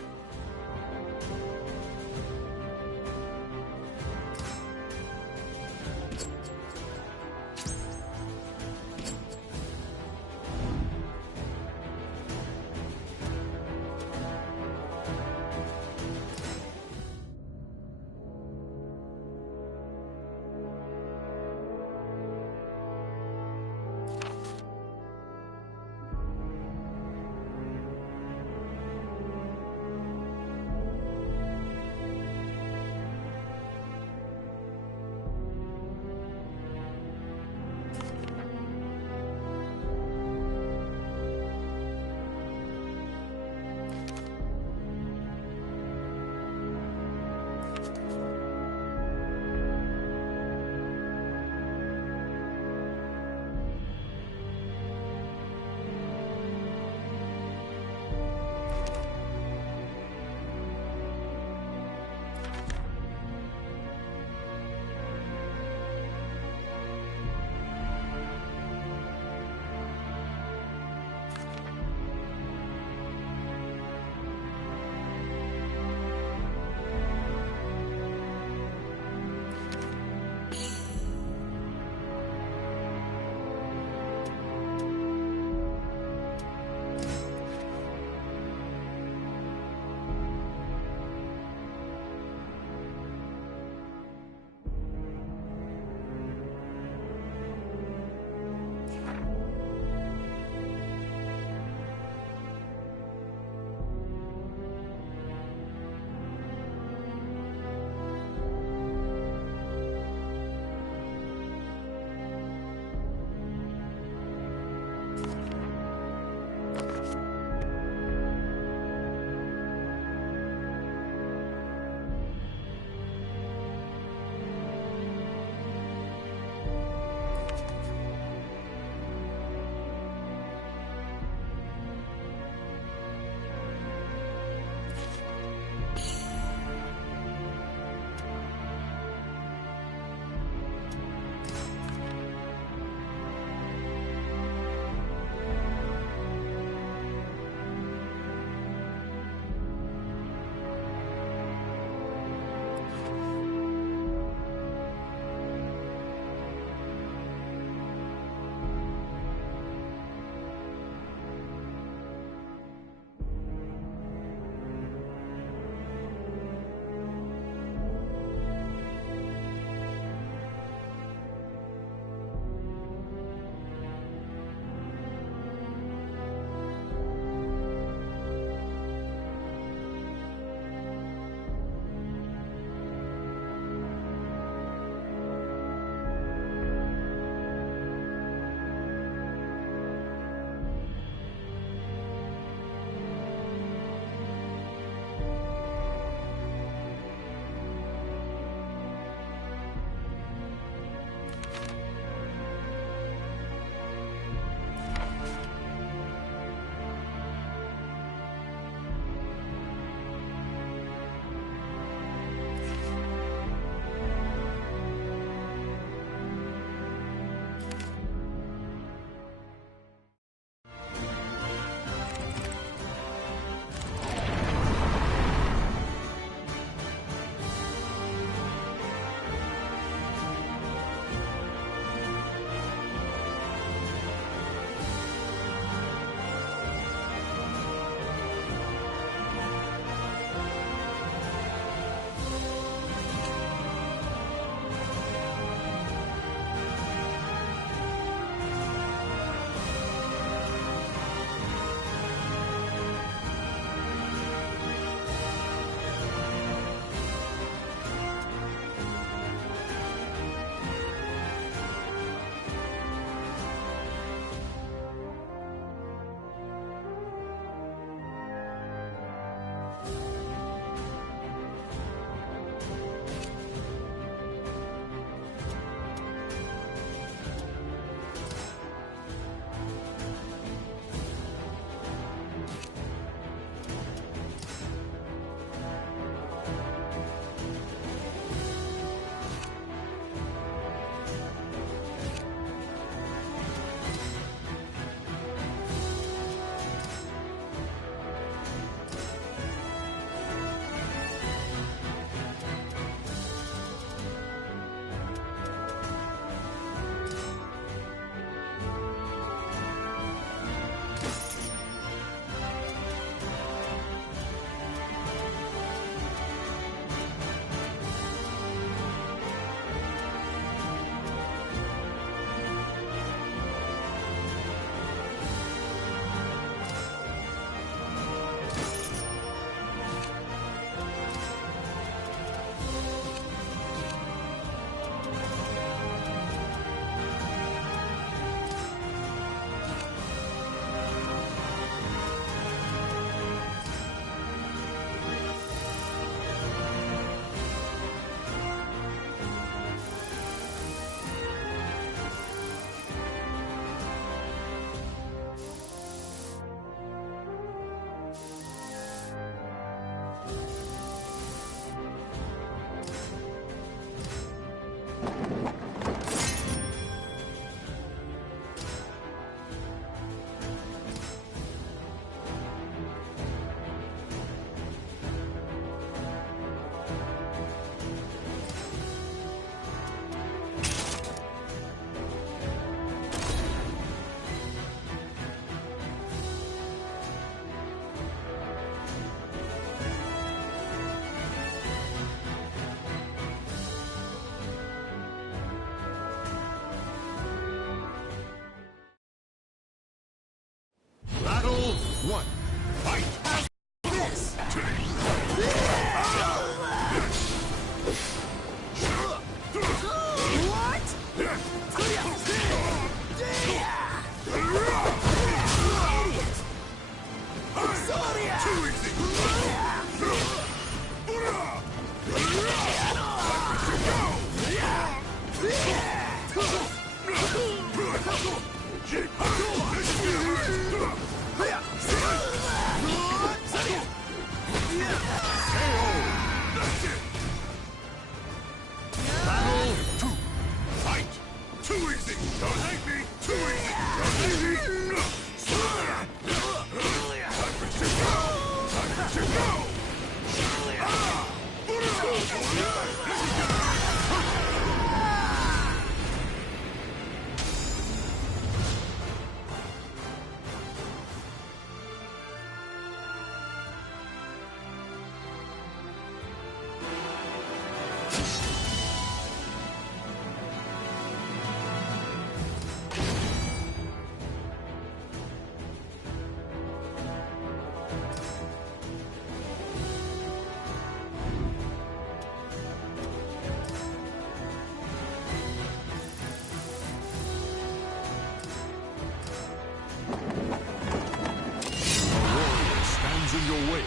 In your way.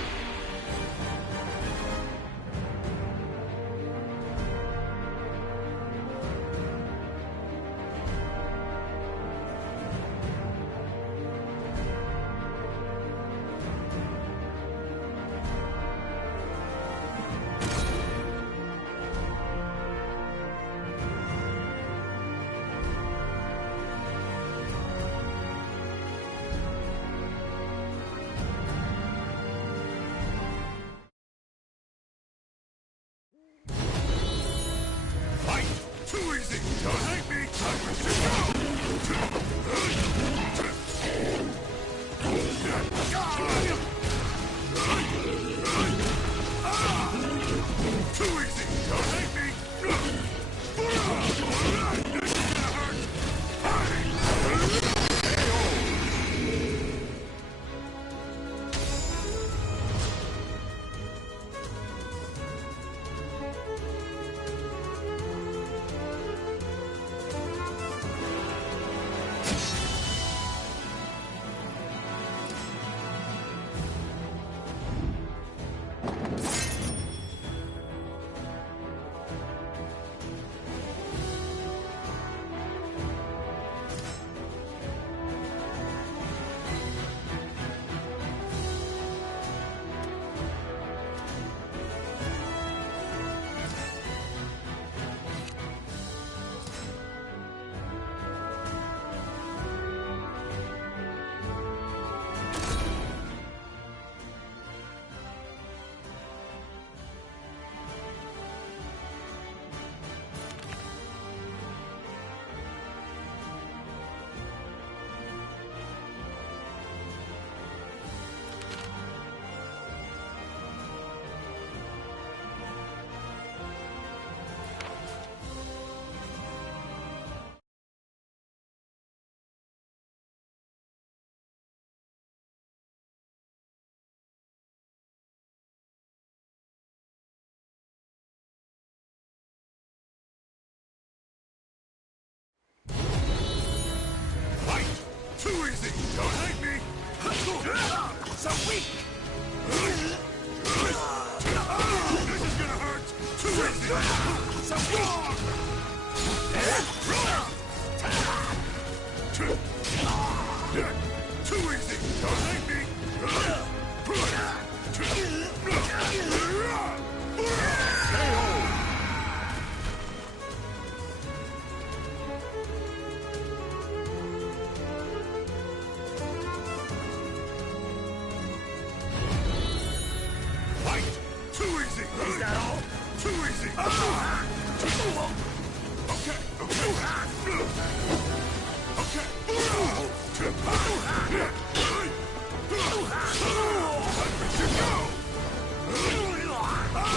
Too easy! Don't hate me! Too easy! Don't hate me! This is gonna hurt! Too easy! Don't hate me! So weak! This is gonna hurt! Too easy! So weak! Too easy! Don't hate me! Too easy! Is that all? Too easy! Okay, Time for you to go!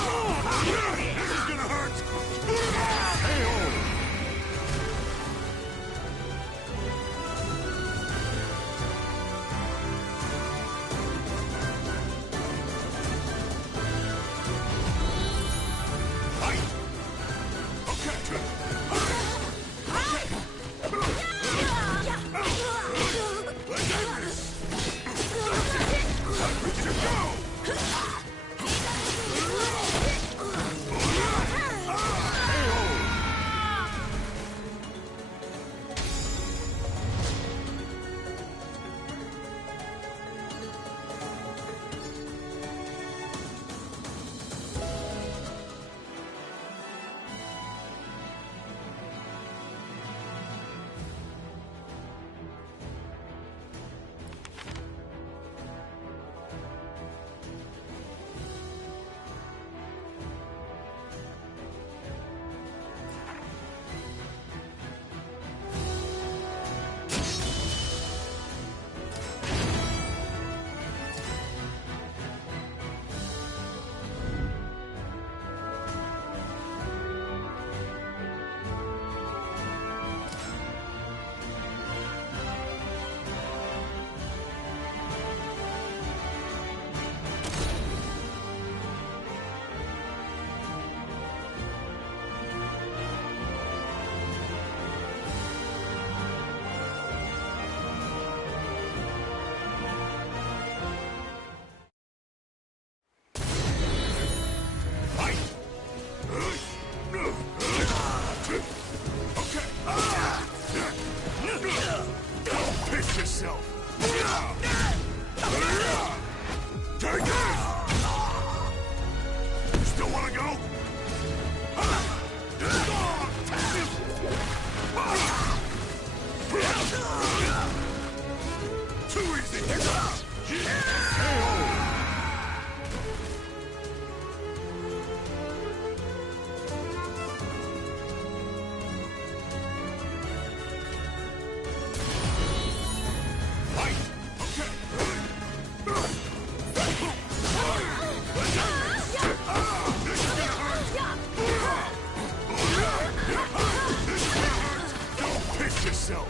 yourself.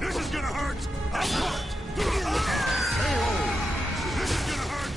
This is gonna hurt! This is gonna hurt!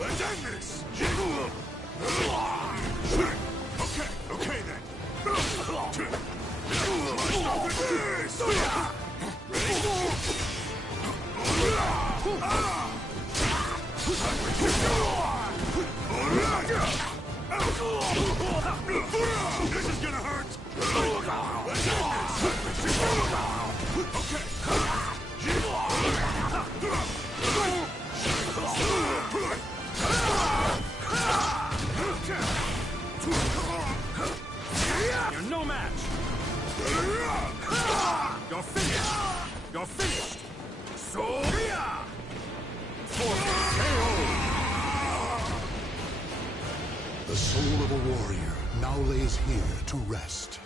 Let's end this! Okay then. This is gonna hurt! Let's end this! You're no match! You're finished! You're finished! So The soul of a warrior now lays here to rest.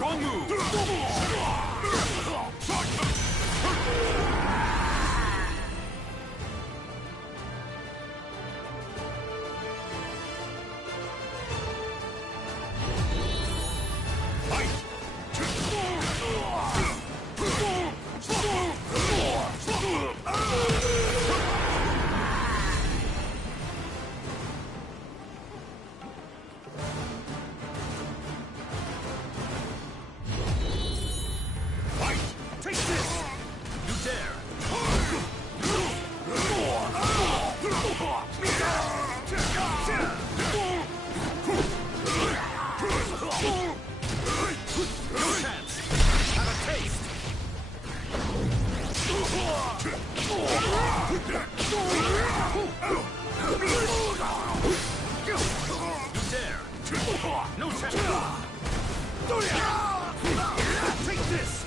wrong move! Take this!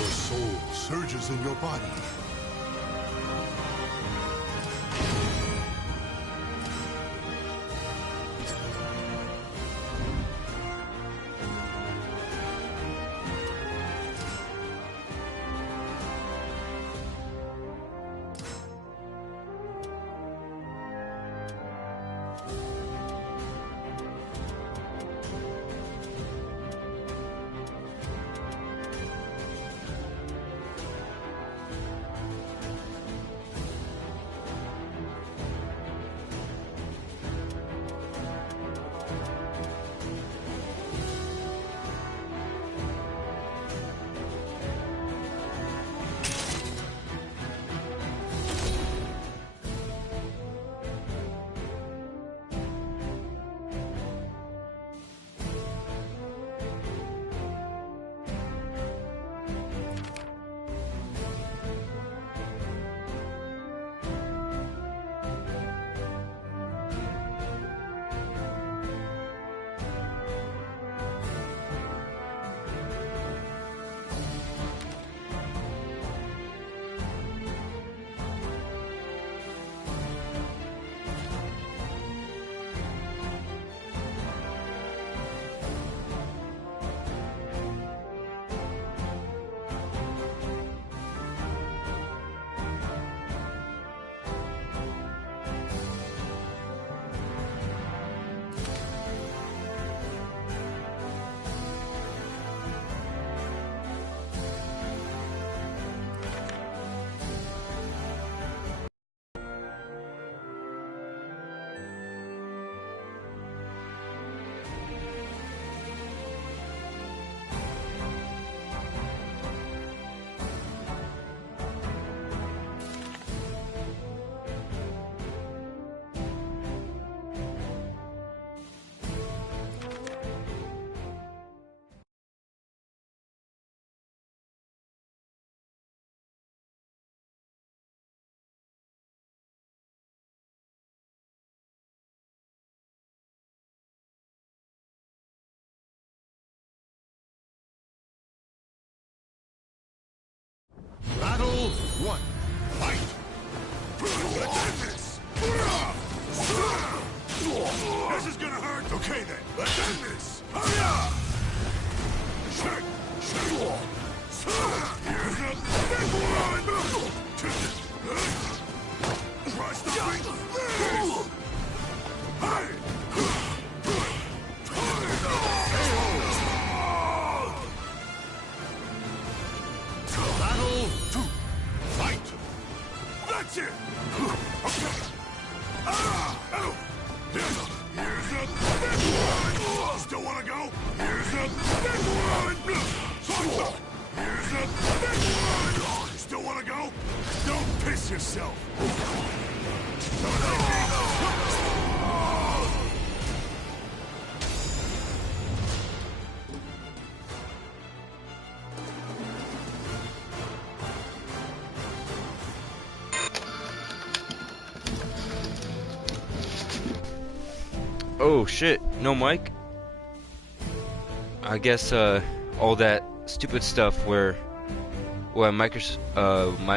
Your soul surges in your body. is gonna hurt. Okay then, let's end this. Hurry up! Shake! Here's a big one! Try stopping this! Hey! Battle 2. Fight! That's it! Okay! Here's a big one! Still wanna go? Here's a big one! Here's a big one! Still wanna go? Don't piss yourself! Oh shit, no mic? I guess all that stupid stuff where my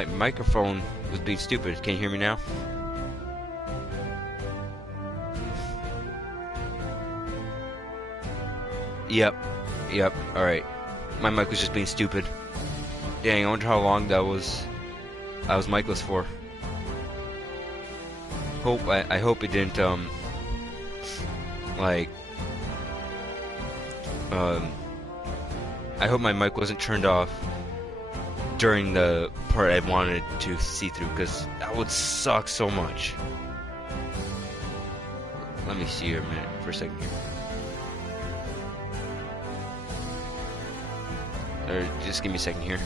microphone was being stupid. Can you hear me now? Yep, alright. My mic was just being stupid. Dang, I wonder how long I was micless for. I hope it didn't I hope my mic wasn't turned off during the part I wanted to see through, because that would suck so much. Let me see here a minute, for a second here. Or just give me a second here.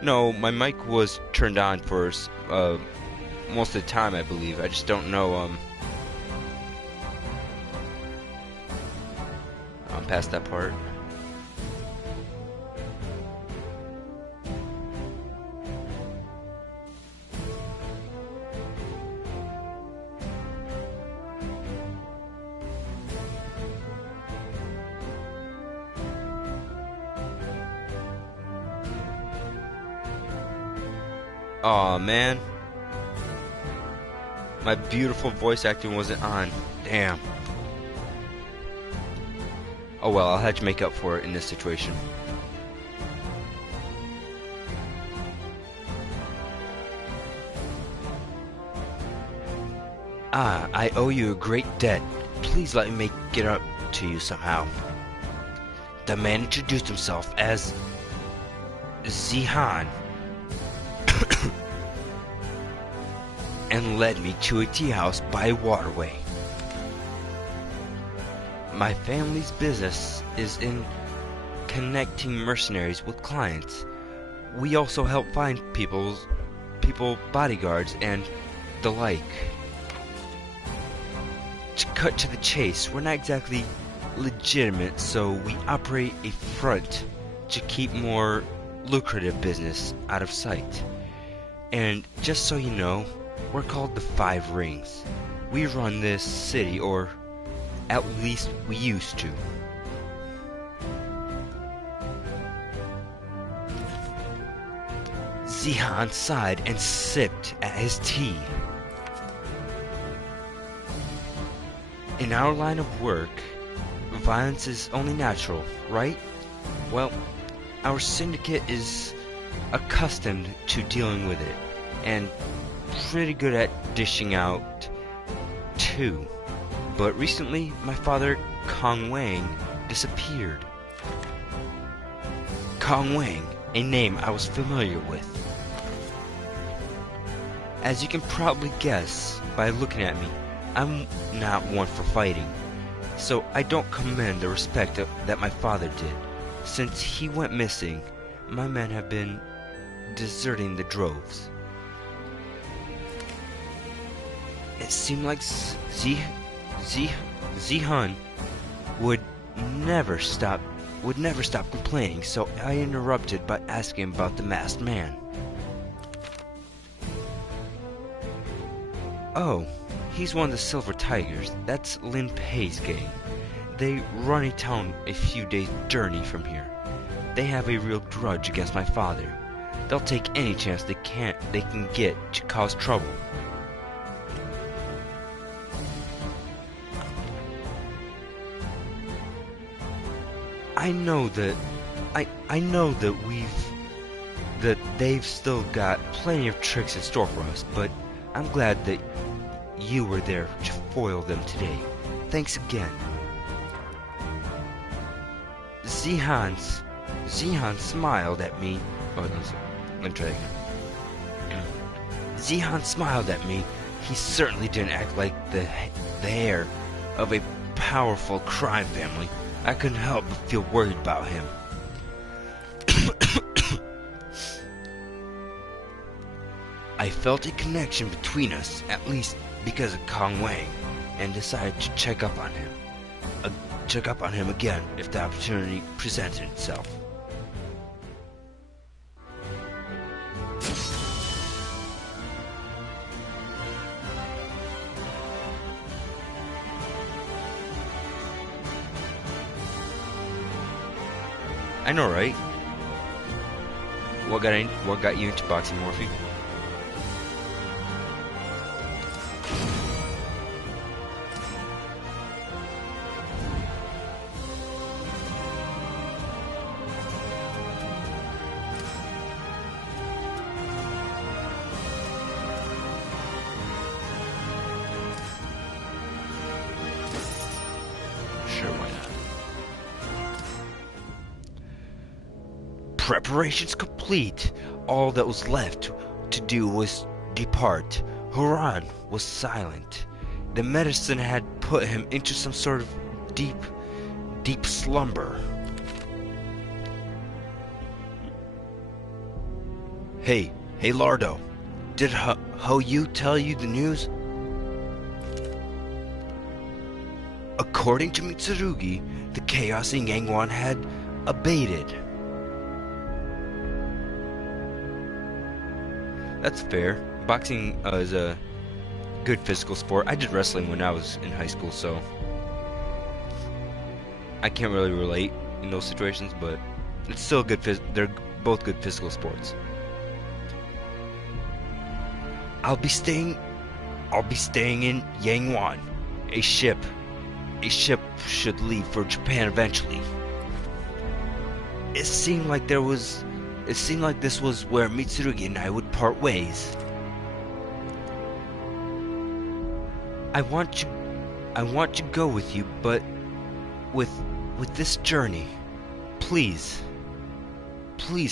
No, my mic was turned on for most of the time, I believe. I just don't know. I'm past that part. Aw, man. My beautiful voice acting wasn't on. Damn. Oh well, I'll have to make up for it in this situation. Ah, I owe you a great debt. Please let me make it up to you somehow. The man introduced himself as Zihan and led me to a tea house by a waterway. My family's business is in connecting mercenaries with clients. We also help find people bodyguards and the like. To cut to the chase, we're not exactly legitimate, so we operate a front to keep more lucrative business out of sight. And just so you know, we're called the Five Rings. We run this city, or at least we used to. Zihan sighed and sipped at his tea. In our line of work, violence is only natural, right? Well, our syndicate is accustomed to dealing with it, and pretty good at dishing out too. But recently, my father, Kong Wang, disappeared. Kong Wang, a name I was familiar with. As you can probably guess by looking at me, I'm not one for fighting, so I don't commend the respect that my father did. Since he went missing, my men have been deserting the droves. It seemed like Zihan would never stop complaining, so I interrupted by asking about the masked man. Oh, he's one of the Silver Tigers. That's Lin Pei's gang. They run a town a few days' journey from here. They have a real grudge against my father. They'll take any chance they can get to cause trouble. I know that they've still got plenty of tricks in store for us, but I'm glad that you were there to foil them today. Thanks again. Zihan smiled at me. Oh, no, let me try again. Zihan smiled at me. He certainly didn't act like the heir of a powerful crime family. I couldn't help but feel worried about him. I felt a connection between us, at least because of Kong Wang, and decided to check up on him again if the opportunity presented itself. I know, right? What got you into boxing, Morphe? Sure, why not? Preparations complete. All that was left to do was depart. Haran was silent. The medicine had put him into some sort of deep slumber. Hey, Lardo. Did Ho Yu tell you the news? According to Mitsurugi, the chaos in Yangwan had abated. That's fair. Boxing is a good physical sport. I did wrestling when I was in high school, so I can't really relate in those situations, but it's still good. They're both good physical sports. I'll be staying in Yangwan. A ship should leave for Japan eventually. It seemed like this was where Mitsurugi and I would part ways. I want to go with you, but with this journey, please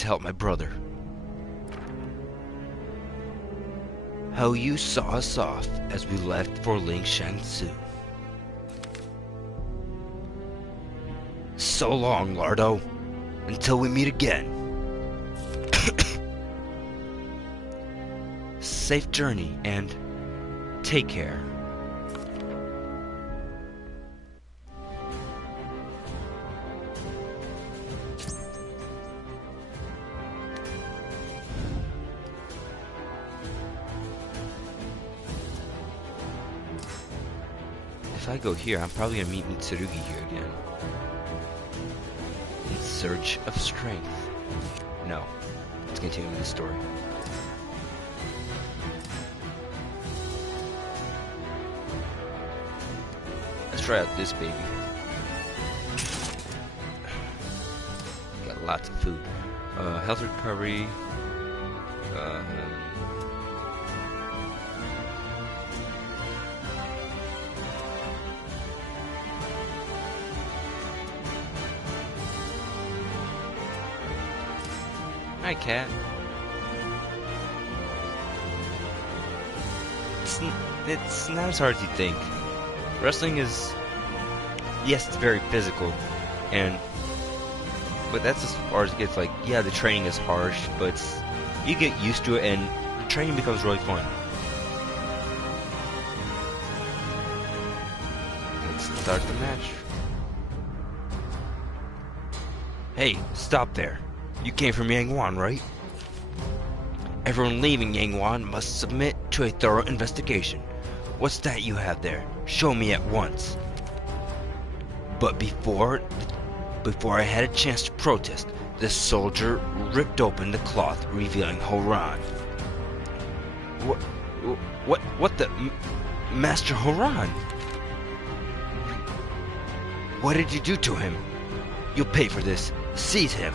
help my brother. How you saw us off as we left for Ling Shangsu. So long, Lardo. Until we meet again. Safe journey and take care. If I go here, I'm probably gonna meet Mitsurugi here again. In search of strength. No. Let's continue with the story. Let's try out this baby. Got lots of food. Health recovery. Hi, cat. It's not as hard as you think. Wrestling is, yes, it's very physical, but that's as far as it gets. Like, yeah, the training is harsh, but you get used to it, and the training becomes really fun. Let's start the match. Hey, stop there. You came from Yangwan, right? Everyone leaving Yangwan must submit to a thorough investigation. What's that you have there? Show me at once. But before I had a chance to protest, The soldier ripped open the cloth, revealing Horan. What the... Master Horan? What did you do to him? You'll pay for this. Seize him.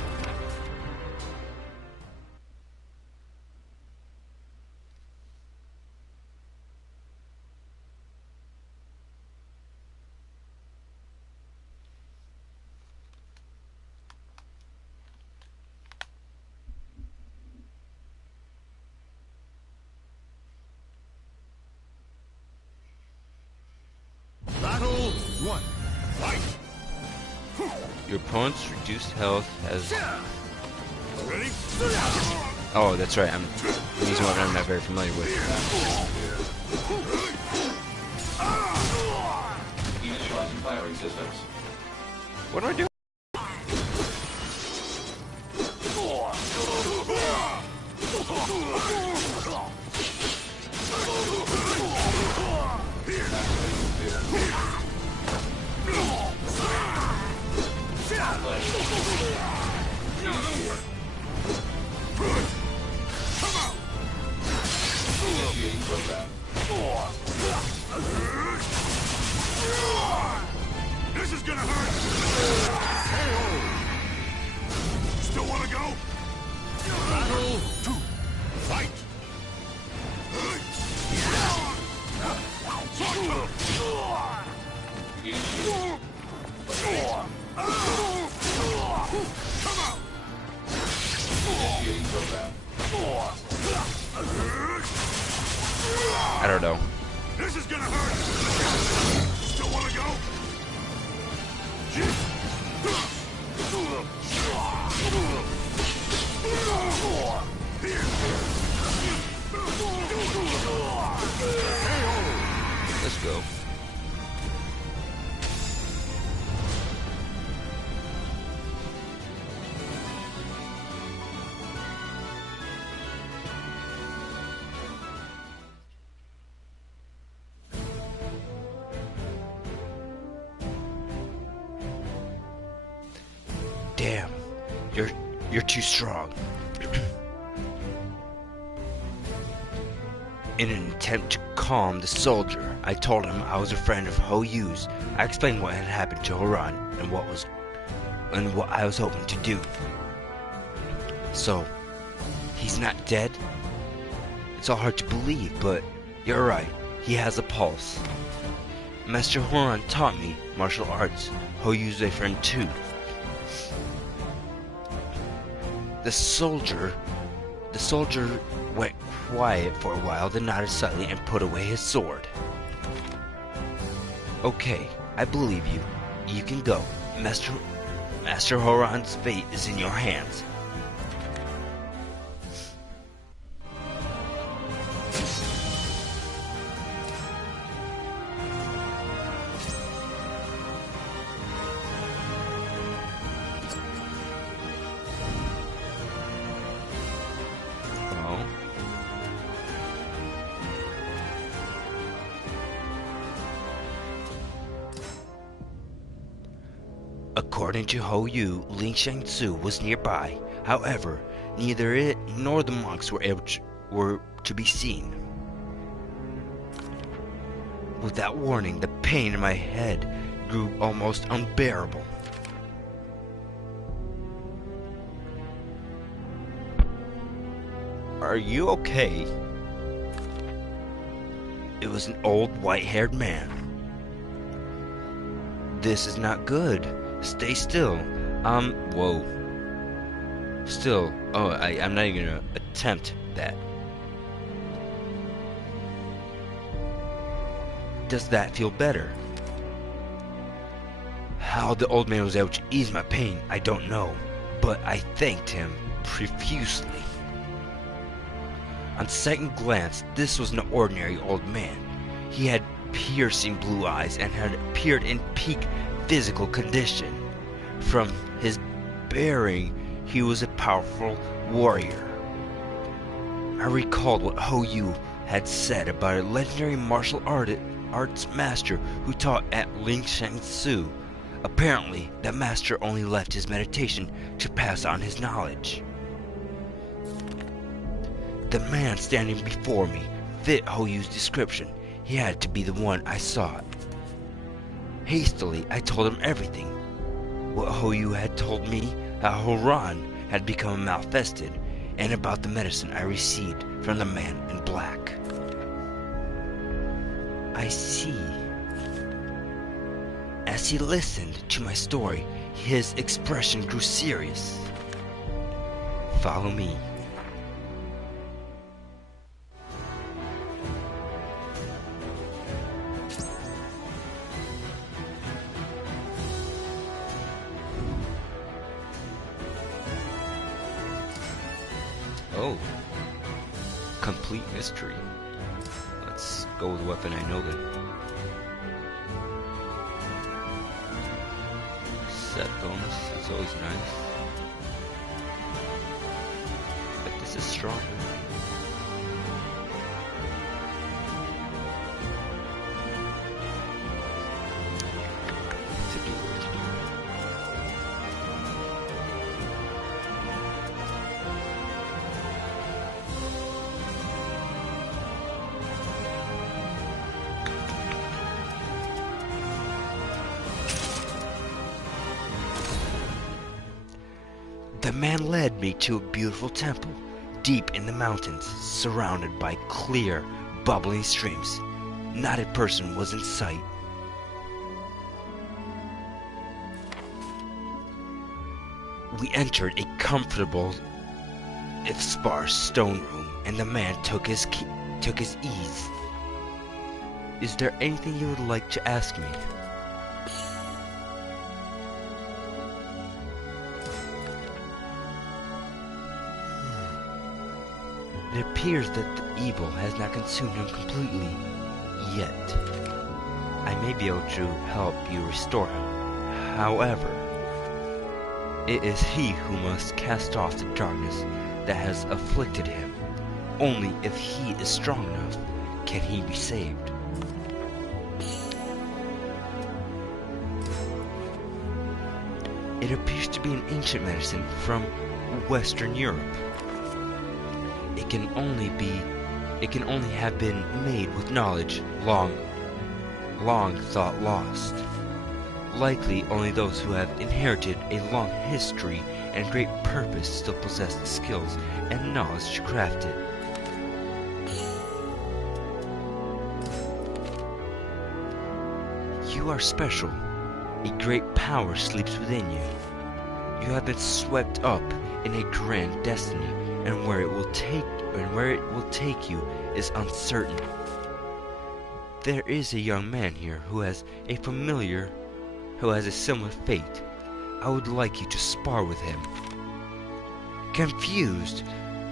Battle 1. Fight! Your opponent's reduced health has... Ready? Oh, that's right. I'm using a weapon I'm not very familiar with. Initializing firing systems. What am I doing? Initiating program. This is gonna hurt! Still wanna go? Battle 2. Fight! Initiating. Initiating program. I don't know. This is gonna hurt! Still wanna go? Let's go. Damn, you're too strong. In an attempt to calm the soldier, I told him I was a friend of Ho Yu's. I explained what had happened to Horan and what I was hoping to do. So, he's not dead? It's all hard to believe, but you're right. He has a pulse. Master Horan taught me martial arts. Ho Yu's a friend too. The soldier went quiet for a while, then nodded slightly and put away his sword. Okay, I believe you. You can go. Master Horan's fate is in your hands. According to Ho Yu, Ling Shangsu was nearby. However, neither it nor the monks were to be seen. Without warning, the pain in my head grew almost unbearable. Are you okay? It was an old white-haired man. This is not good. Stay still. Whoa. Still. Oh, I'm not even gonna attempt that. Does that feel better? How the old man was able to ease my pain, I don't know. But I thanked him profusely. On second glance, this was an ordinary old man. He had piercing blue eyes and had appeared in peak physical condition. From his bearing, he was a powerful warrior. I recalled what Ho Yu had said about a legendary martial arts master who taught at Ling Shangsu. Apparently, the master only left his meditation to pass on his knowledge. The man standing before me fit Hoyu's description. He had to be the one I sought. Hastily, I told him everything. What Hoyu had told me, how Horan had become malfested, and about the medicine I received from the man in black. I see. As he listened to my story, his expression grew serious. Follow me. Oh. Complete mystery. Let's go with a weapon I know then. Set bonus is always nice. But this is stronger. To do. The man led me to a beautiful temple, deep in the mountains, surrounded by clear, bubbling streams. Not a person was in sight. We entered a comfortable, if sparse, stone room, and the man took his ease. Is there anything you would like to ask me? It appears that the evil has not consumed him completely yet. I may be able to help you restore him. However, it is he who must cast off the darkness that has afflicted him. Only if he is strong enough can he be saved. It appears to be an ancient medicine from Western Europe. It can only have been made with knowledge long thought lost. Likely only those who have inherited a long history and great purpose still possess the skills and knowledge to craft it. You are special. A great power sleeps within you. You have been swept up in a grand destiny, and where it will take you is uncertain. There is a young man here who has a similar fate. I would like you to spar with him. Confused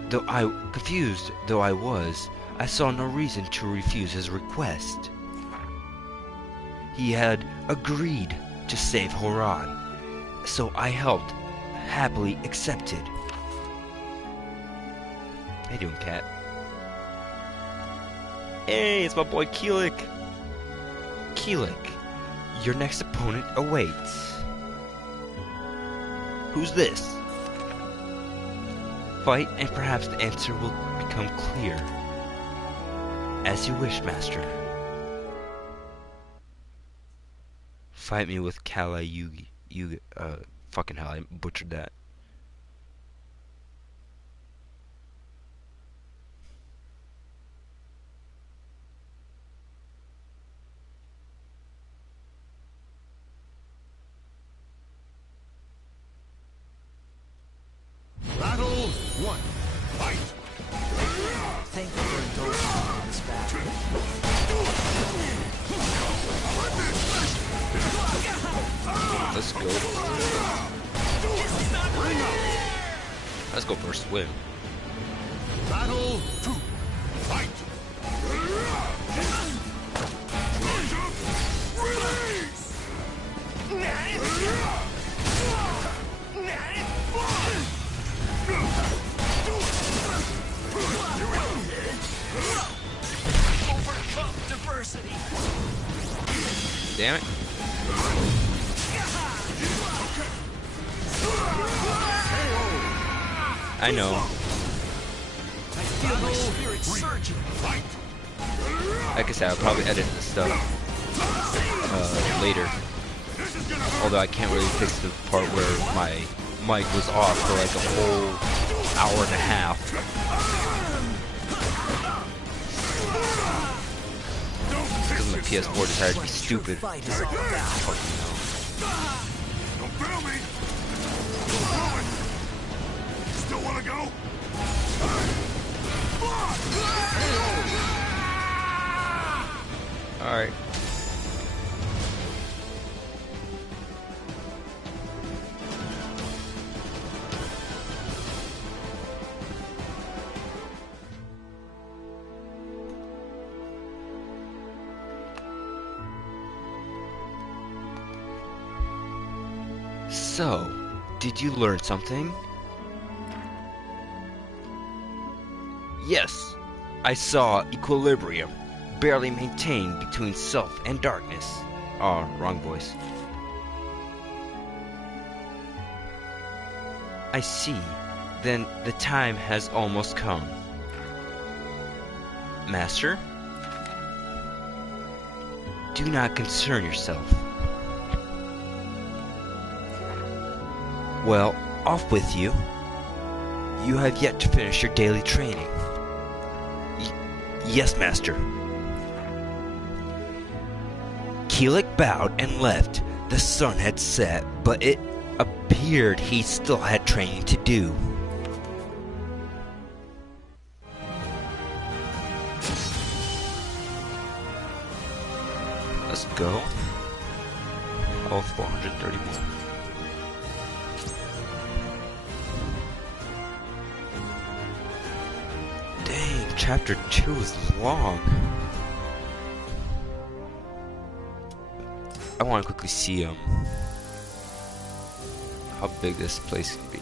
though I was, I saw no reason to refuse his request. He had agreed to save Horan, so I helped, happily accepted. How you doing, cat? Hey, it's my boy Keelik. Keelik, your next opponent awaits. Who's this? Fight, and perhaps the answer will become clear. As you wish, Master. Fight me with Kala Yugi. Fucking hell, I butchered that. Battle 1. Fight! Thank you for indulging me in this battle. Let's go. Let's go for a swim. Battle 2. Fight! Overcome diversity. Damn it. I know. I feel my spirit surging. Like I said, I'll probably edit this stuff later. Although I can't really fix the part where my mic was off for like a whole hour and a half. Because my PS4 decided to be stupid. Fight is all about. Fucking hell. Don't fail me! Still wanna go? Alright. So, did you learn something? Yes, I saw equilibrium, barely maintained between self and darkness. Oh, wrong voice. I see. Then the time has almost come. Master? Do not concern yourself. Well, off with you. You have yet to finish your daily training. Yes, Master. Keelik bowed and left. The sun had set, but it appeared he still had training to do. Let's go. Health 431. Dang, chapter 2 is long. I want to quickly see how big this place can be.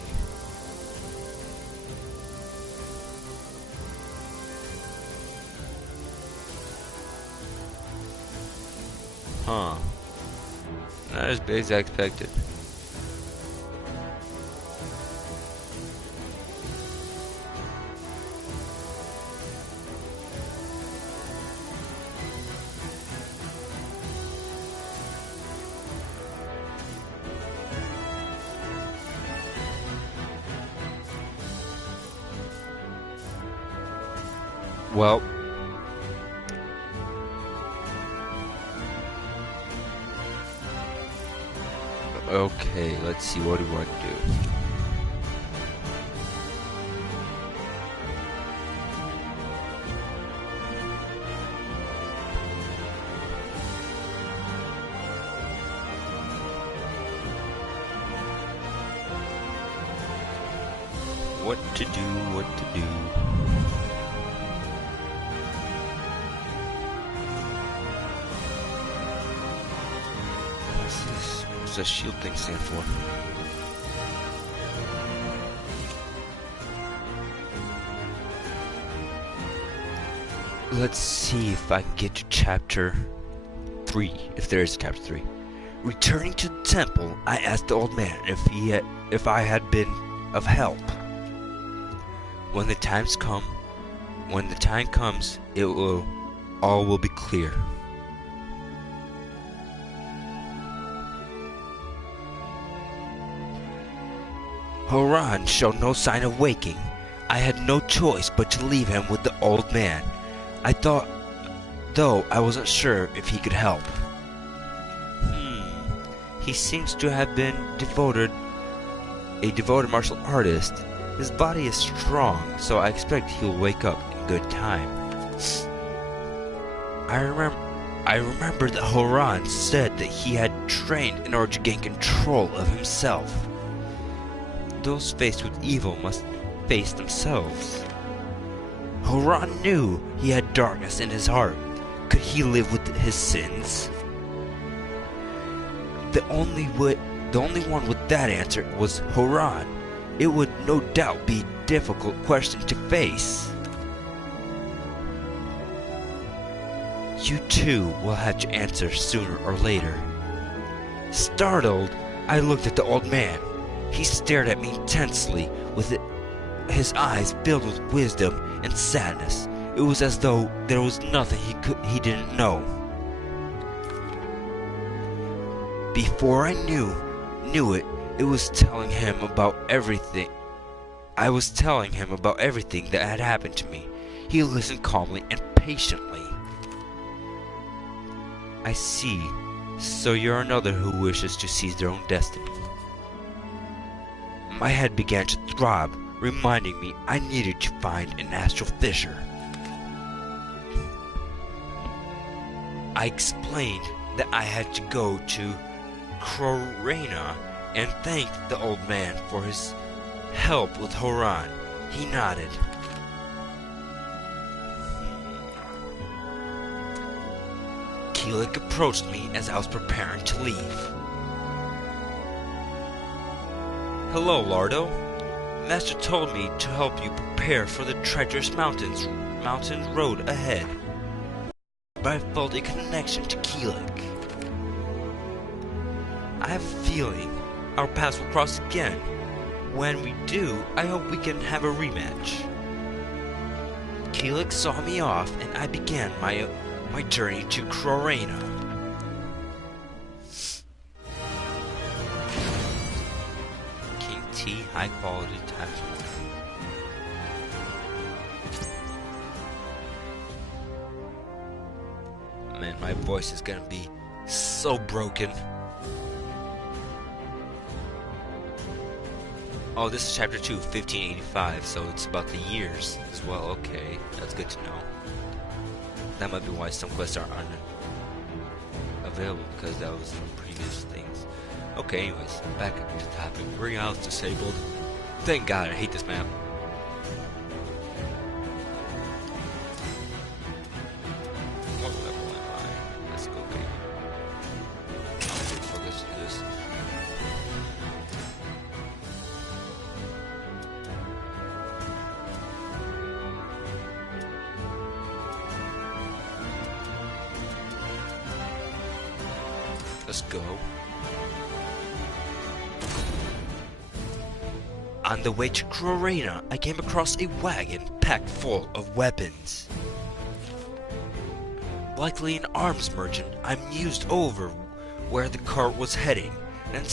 Huh. Not as big as I expected. Well, okay, let's see, what do I do? What to do, what to do? What's the shield thing stand for? Let's see if I can get to chapter 3, if there is a chapter 3. Returning to the temple, I asked the old man if I had been of help. When the time comes, all will be clear. Horan showed no sign of waking. I had no choice but to leave him with the old man. I thought, though I wasn't sure if he could help. He seems to have been a devoted martial artist. His body is strong, so I expect he'll wake up in good time. I remember that Horan said that he had trained in order to gain control of himself. Those faced with evil must face themselves. Horan knew he had darkness in his heart. Could he live with his sins? The only one with that answer was Horan. It would no doubt be a difficult question to face. You too will have to answer sooner or later. Startled, I looked at the old man. He stared at me intensely with his eyes filled with wisdom and sadness. It was as though there was nothing he didn't know. Before I knew it, it was telling him about everything. I was telling him about everything that had happened to me. He listened calmly and patiently. I see. So you're another who wishes to seize their own destiny. My head began to throb, reminding me I needed to find an astral fissure. I explained that I had to go to Crorena and thanked the old man for his help with Horan. He nodded. Keelik approached me as I was preparing to leave. Hello, Lardo. Master told me to help you prepare for the treacherous mountain road ahead. But I felt a connection to Keelik. I have a feeling our paths will cross again. When we do, I hope we can have a rematch. Keelik saw me off and I began my journey to Crorena. King T, high quality times. Man, my voice is gonna be so broken. Oh, this is chapter 2, 1585, so it's about the years as well. Okay, that's good to know. That might be why some quests are unavailable, because that was from previous things. Okay, anyways, back to the topic. Ring out's disabled. Thank God, I hate this map. What level am I? Let's go, baby. Okay, focus on this. Let's go. On the way to Crorena, I came across a wagon packed full of weapons. Likely an arms merchant, I mused over where the cart was heading, and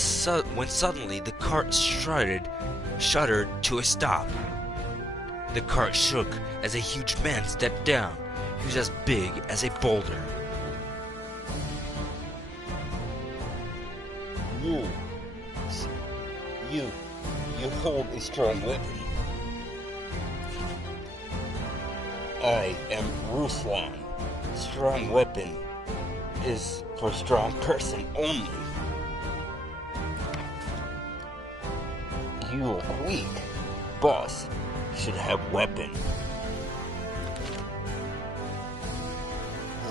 when suddenly the cart shuddered to a stop. The cart shook as a huge man stepped down. He was as big as a boulder. You hold a strong weapon. I am Ruslan. Strong weapon is for strong person only. You look weak. Boss should have weapon.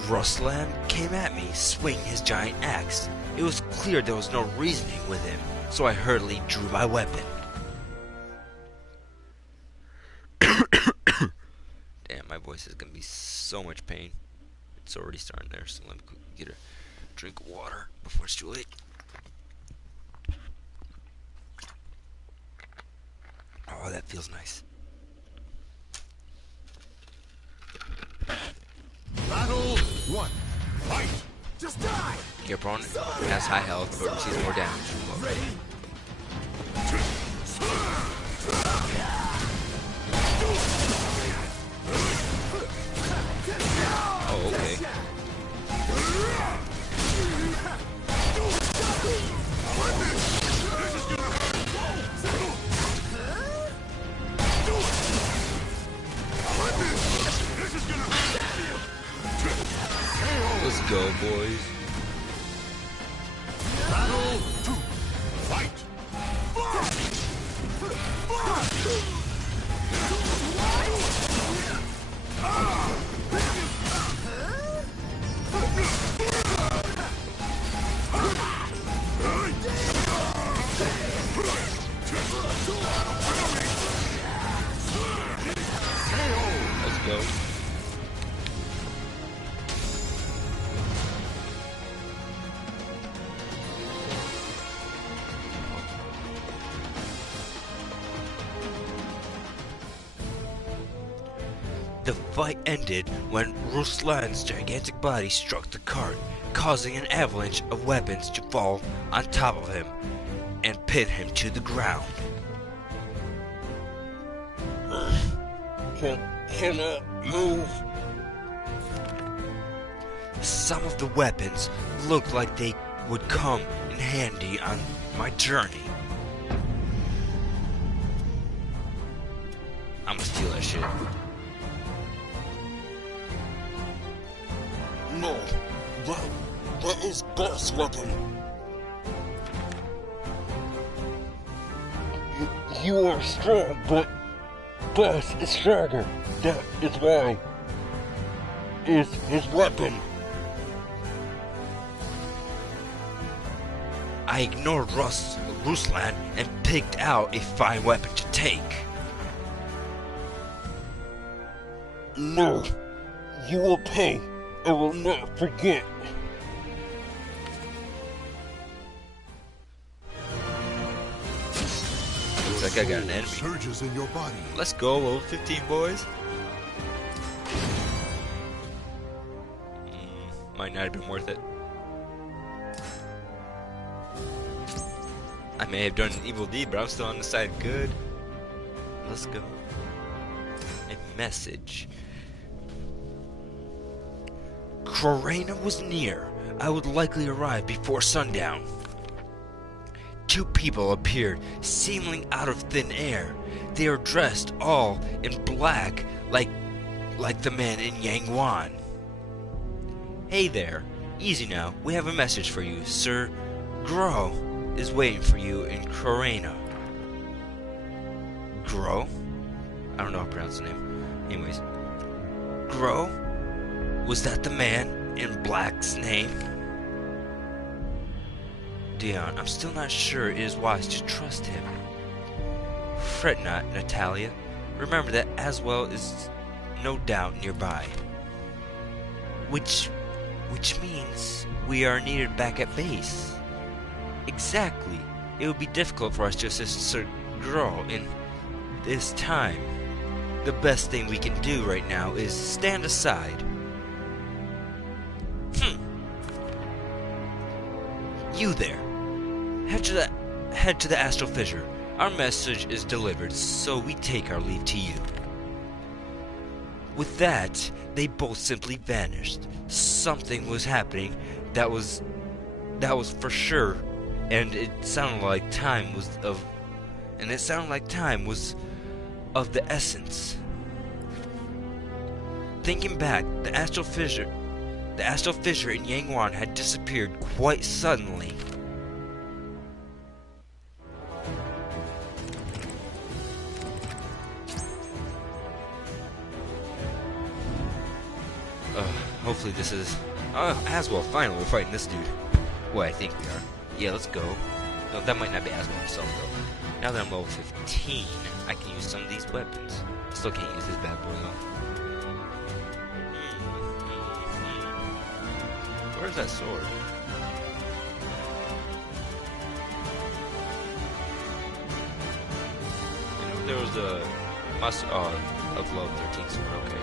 Ruslan came at me, swinging his giant axe. It was clear there was no reasoning with him, so I hurriedly drew my weapon. Damn, my voice is gonna be so much pain. It's already starting there, so let me get a drink of water before it's too late. Oh, that feels nice. Battle 1. Fight! Just die! Your opponent has high health, but receives more damage from low. Oh, okay. Let's go, boys. Battle 2. Fight! Let's go. The fight ended when Ruslan's gigantic body struck the cart, causing an avalanche of weapons to fall on top of him and pin him to the ground. Cannot move. Some of the weapons looked like they would come in handy on my journey. I'm gonna steal that shit. No, that is boss weapon. You are strong, but boss is stronger. That is why. Is his weapon. I ignored Ruslan and picked out a fine weapon to take. No, you will pay. I will not forget. Looks like I got an enemy. Surges in your body. Let's go, level 15, boys. Might not have been worth it. I may have done an evil deed, but I'm still on the side of good. Let's go. A message. Crorena was near. I would likely arrive before sundown. Two people appeared, seemingly out of thin air. They are dressed all in black, like the man in Yangwan. Hey there. Easy now. We have a message for you, Sir. Gro is waiting for you in Crorena. Gro? I don't know how to pronounce the name. Anyways. Gro? Was that the man in black's name? Dion, I'm still not sure it is wise to trust him. Fret not, Natalia. Remember that Aswell is no doubt nearby. Which means we are needed back at base. Exactly. It would be difficult for us to assist Sir Gro in this time. The best thing we can do right now is stand aside. You there. Head to the Astral Fissure. Our message is delivered, so we take our leave to you. With that, they both simply vanished. Something was happening that was for sure, and it sounded like time was of the essence. Thinking back, the Astral Fissure in Yangwan had disappeared quite suddenly. Hopefully this is... Aswell, finally we're fighting this dude. Well, I think we are. Yeah, let's go. No, that might not be Aswell himself, though. Now that I'm level 15, I can use some of these weapons. I still can't use this bad boy, though. Where's that sword? You know, there was a... of level 13 sword, okay.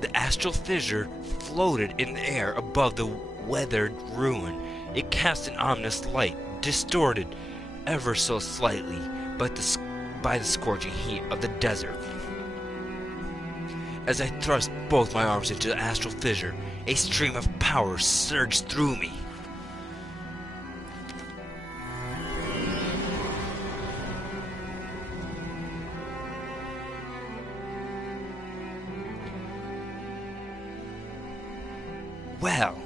The Astral Fissure floated in the air above the weathered ruin. It cast an ominous light, distorted ever so slightly by the scorching heat of the desert. As I thrust both my arms into the Astral Fissure, a stream of power surged through me. Well,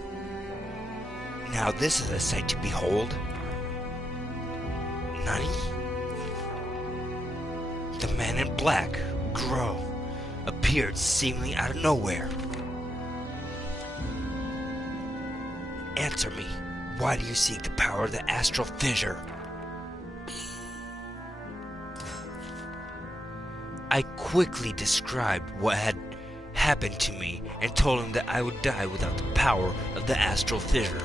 now this is a sight to behold. Nani? The man in black, Gro, appeared seemingly out of nowhere. Answer me. Why do you seek the power of the Astral Fissure? I quickly described what had happened to me and told him that I would die without the power of the Astral Fissure.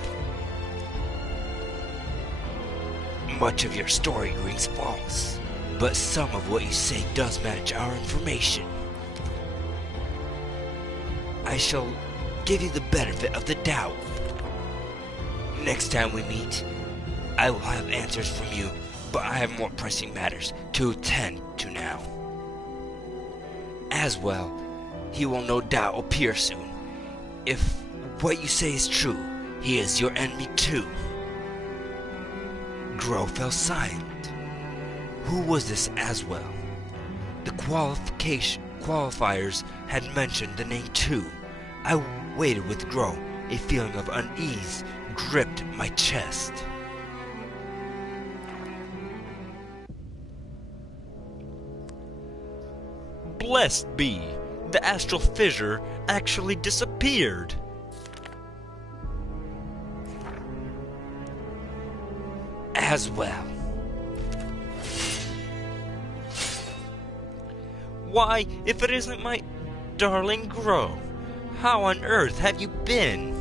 much of your story rings false, but some of what you say does match our information. I shall give you the benefit of the doubt. Next time we meet, I will have answers from you, but I have more pressing matters to attend to now. As well, he will no doubt appear soon. If what you say is true, he is your enemy too. Grow fell silent. Who was this Aswell? The qualifiers had mentioned the name too. I waited with Grow. A feeling of unease gripped my chest. Blessed be, the astral fissure actually disappeared. Aswell. Why, if it isn't my darling Grow, how on earth have you been?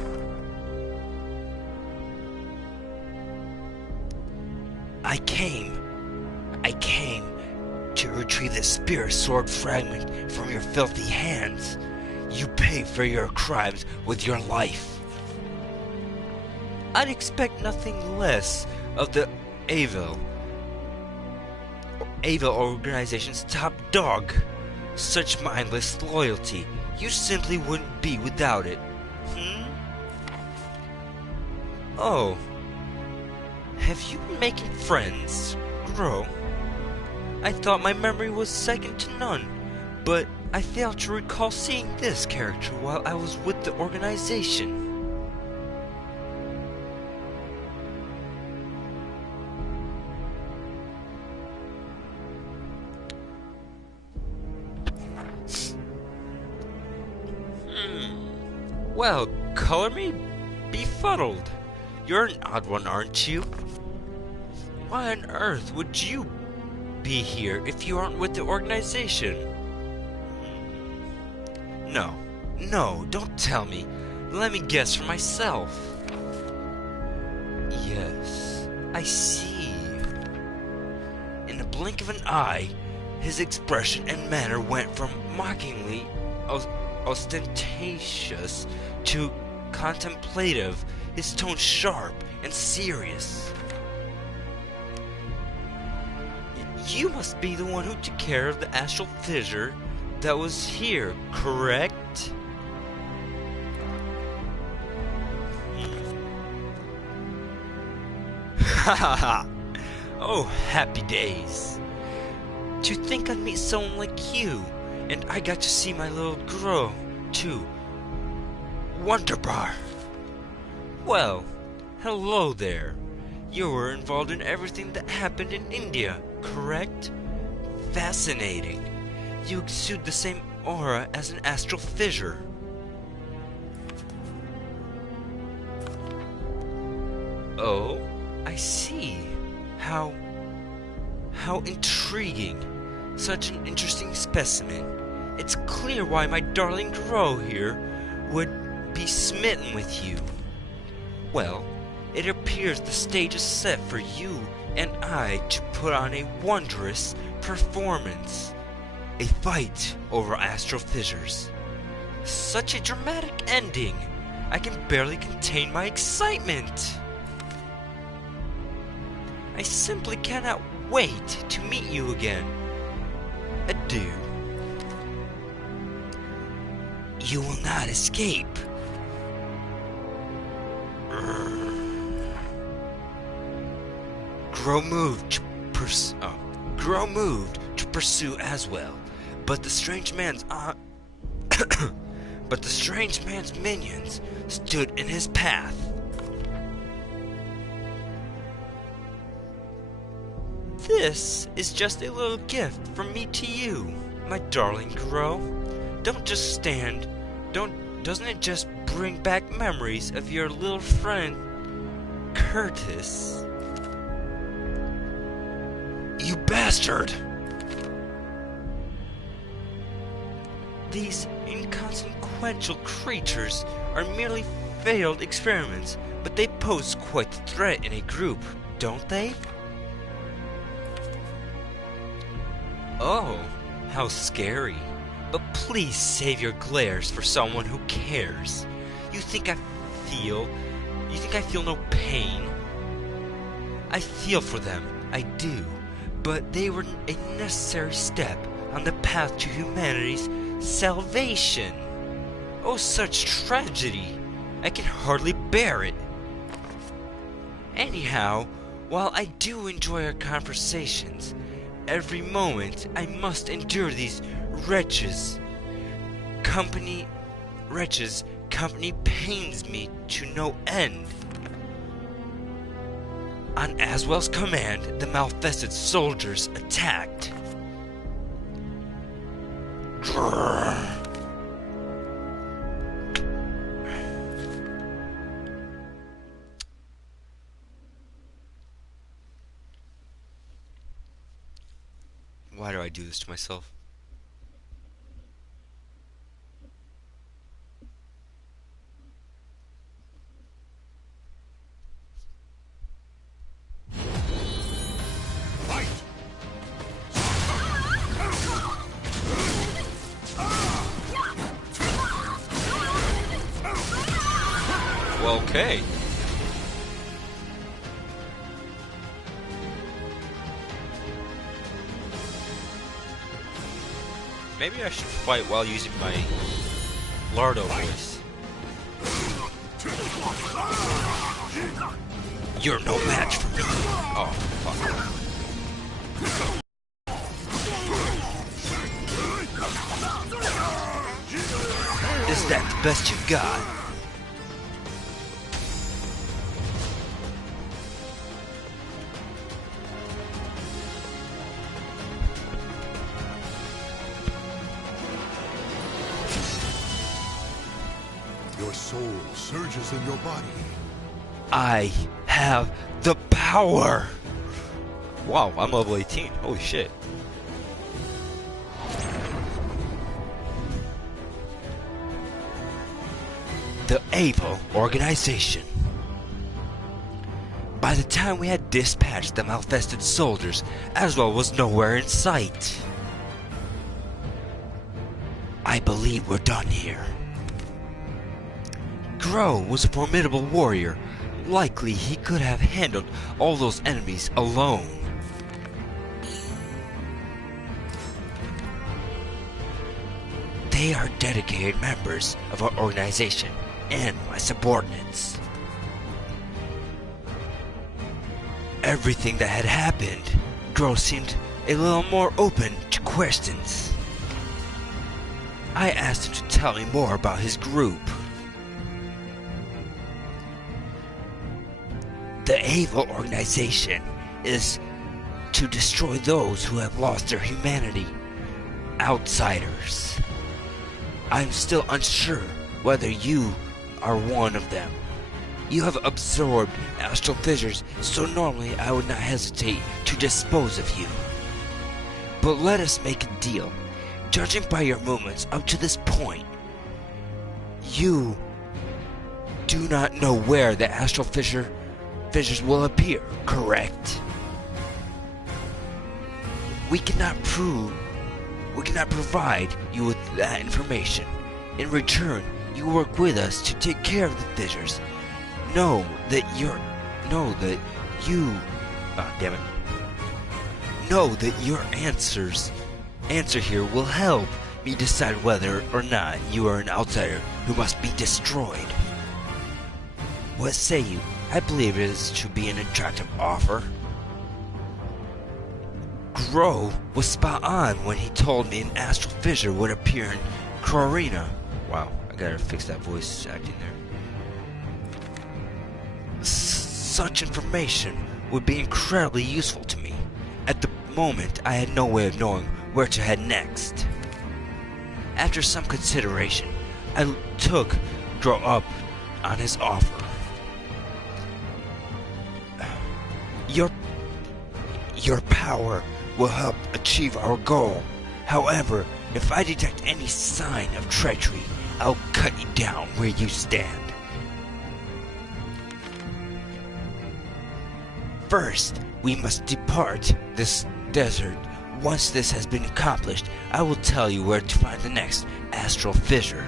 I came to retrieve the spirit sword fragment from your filthy hands. You pay for your crimes with your life. I'd expect nothing less of the Avil organization's top dog. Such mindless loyalty, you simply wouldn't be without it. Oh. Have you been making friends, Grow? I thought my memory was second to none, but I failed to recall seeing this character while I was with the organization. Well, color me befuddled. You're an odd one, aren't you? Why on earth would you be here if you aren't with the organization? No, don't tell me. Let me guess for myself. Yes, I see. In the blink of an eye, his expression and manner went from mockingly ostentatious to contemplative, his tone sharp and serious. You must be the one who took care of the astral fissure that was here, correct? Ha ha ha! Oh, happy days! To think I'd meet someone like you, and I got to see my little Grow, too. Wonderbar! Well, hello there. You were involved in everything that happened in India, correct? Fascinating. You exude the same aura as an astral fissure. Oh, I see. How intriguing. Such an interesting specimen. It's clear why my darling Grow here would be smitten with you. Well, it appears the stage is set for you and I to put on a wondrous performance. A fight over astral fissures. Such a dramatic ending. I can barely contain my excitement. I simply cannot wait to meet you again. Adieu. You will not escape. Grow moved to pursue Aswell, but the strange man's minions stood in his path. This is just a little gift from me to you, my darling Grow. Don't just stand. Doesn't it just bring back memories of your little friend, Curtis? You bastard! These inconsequential creatures are merely failed experiments, but they pose quite the threat in a group, don't they? Oh, how scary. But please save your glares for someone who cares. You think I feel no pain? I feel for them, I do. But they were a necessary step on the path to humanity's salvation. Oh, such tragedy. I can hardly bear it. Anyhow, while I do enjoy our conversations, every moment I must endure these wretches. Company pains me to no end. On Aswell's command, the Malfested soldiers attacked. Why do I do this to myself? Well, okay. Maybe I should fight while using my Lardo voice. You're no match for me. Oh, fuck. Is that the best you've got? Your soul surges in your body. I have the power! Wow, I'm level 18. Holy shit. The Able Organization. By the time we had dispatched the Malfested soldiers, Aswell was nowhere in sight. I believe we're done here. Grow was a formidable warrior. Likely he could have handled all those enemies alone. They are dedicated members of our organization and my subordinates. Everything that had happened, Grow seemed a little more open to questions. I asked him to tell me more about his group. The Able Organization is to destroy those who have lost their humanity. Outsiders. I'm still unsure whether you are one of them. You have absorbed astral fissures, so normally I would not hesitate to dispose of you. But let us make a deal. Judging by your movements up to this point, you do not know where the astral fissures will appear, correct? We cannot provide you with that information. In return, you work with us to take care of the fissures. Know that your answer here will help me decide whether or not you are an outsider who must be destroyed. What say you? I believe it is to be an attractive offer. Grow was spot on when he told me an astral fissure would appear in Crorina. Wow, I gotta fix that voice acting there. Such information would be incredibly useful to me. At the moment, I had no way of knowing where to head next. After some consideration, I took Grow up on his offer. Your power will help achieve our goal. However, if I detect any sign of treachery, I'll cut you down where you stand. First, we must depart this desert Once this has been accomplished, I will tell you where to find the next astral fissure.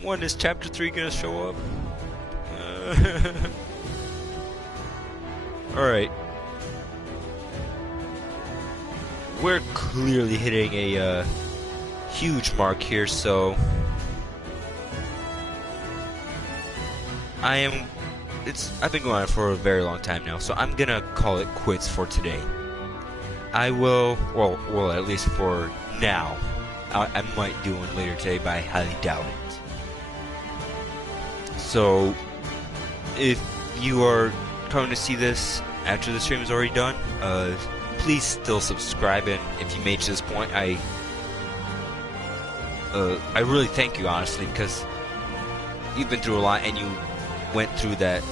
When is chapter 3 gonna show up? Alright. We're clearly hitting a huge mark here, so I've been going on for a very long time now, so I'm gonna call it quits for today. I will, well, at least for now. I might do one later today, but I highly doubt it. So, if you are coming to see this after the stream is already done, please still subscribe, and if you made it to this point, I really thank you, honestly, because you've been through a lot, and you went through that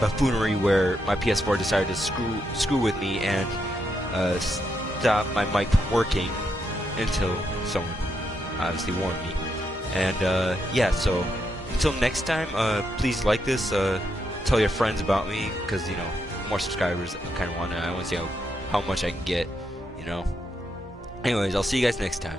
buffoonery where my PS4 decided to screw with me and stop my mic from working until someone obviously warned me. And yeah, so until next time, please like this, tell your friends about me, because, you know, more subscribers, I want to see how much I can get, you know. Anyways, I'll see you guys next time.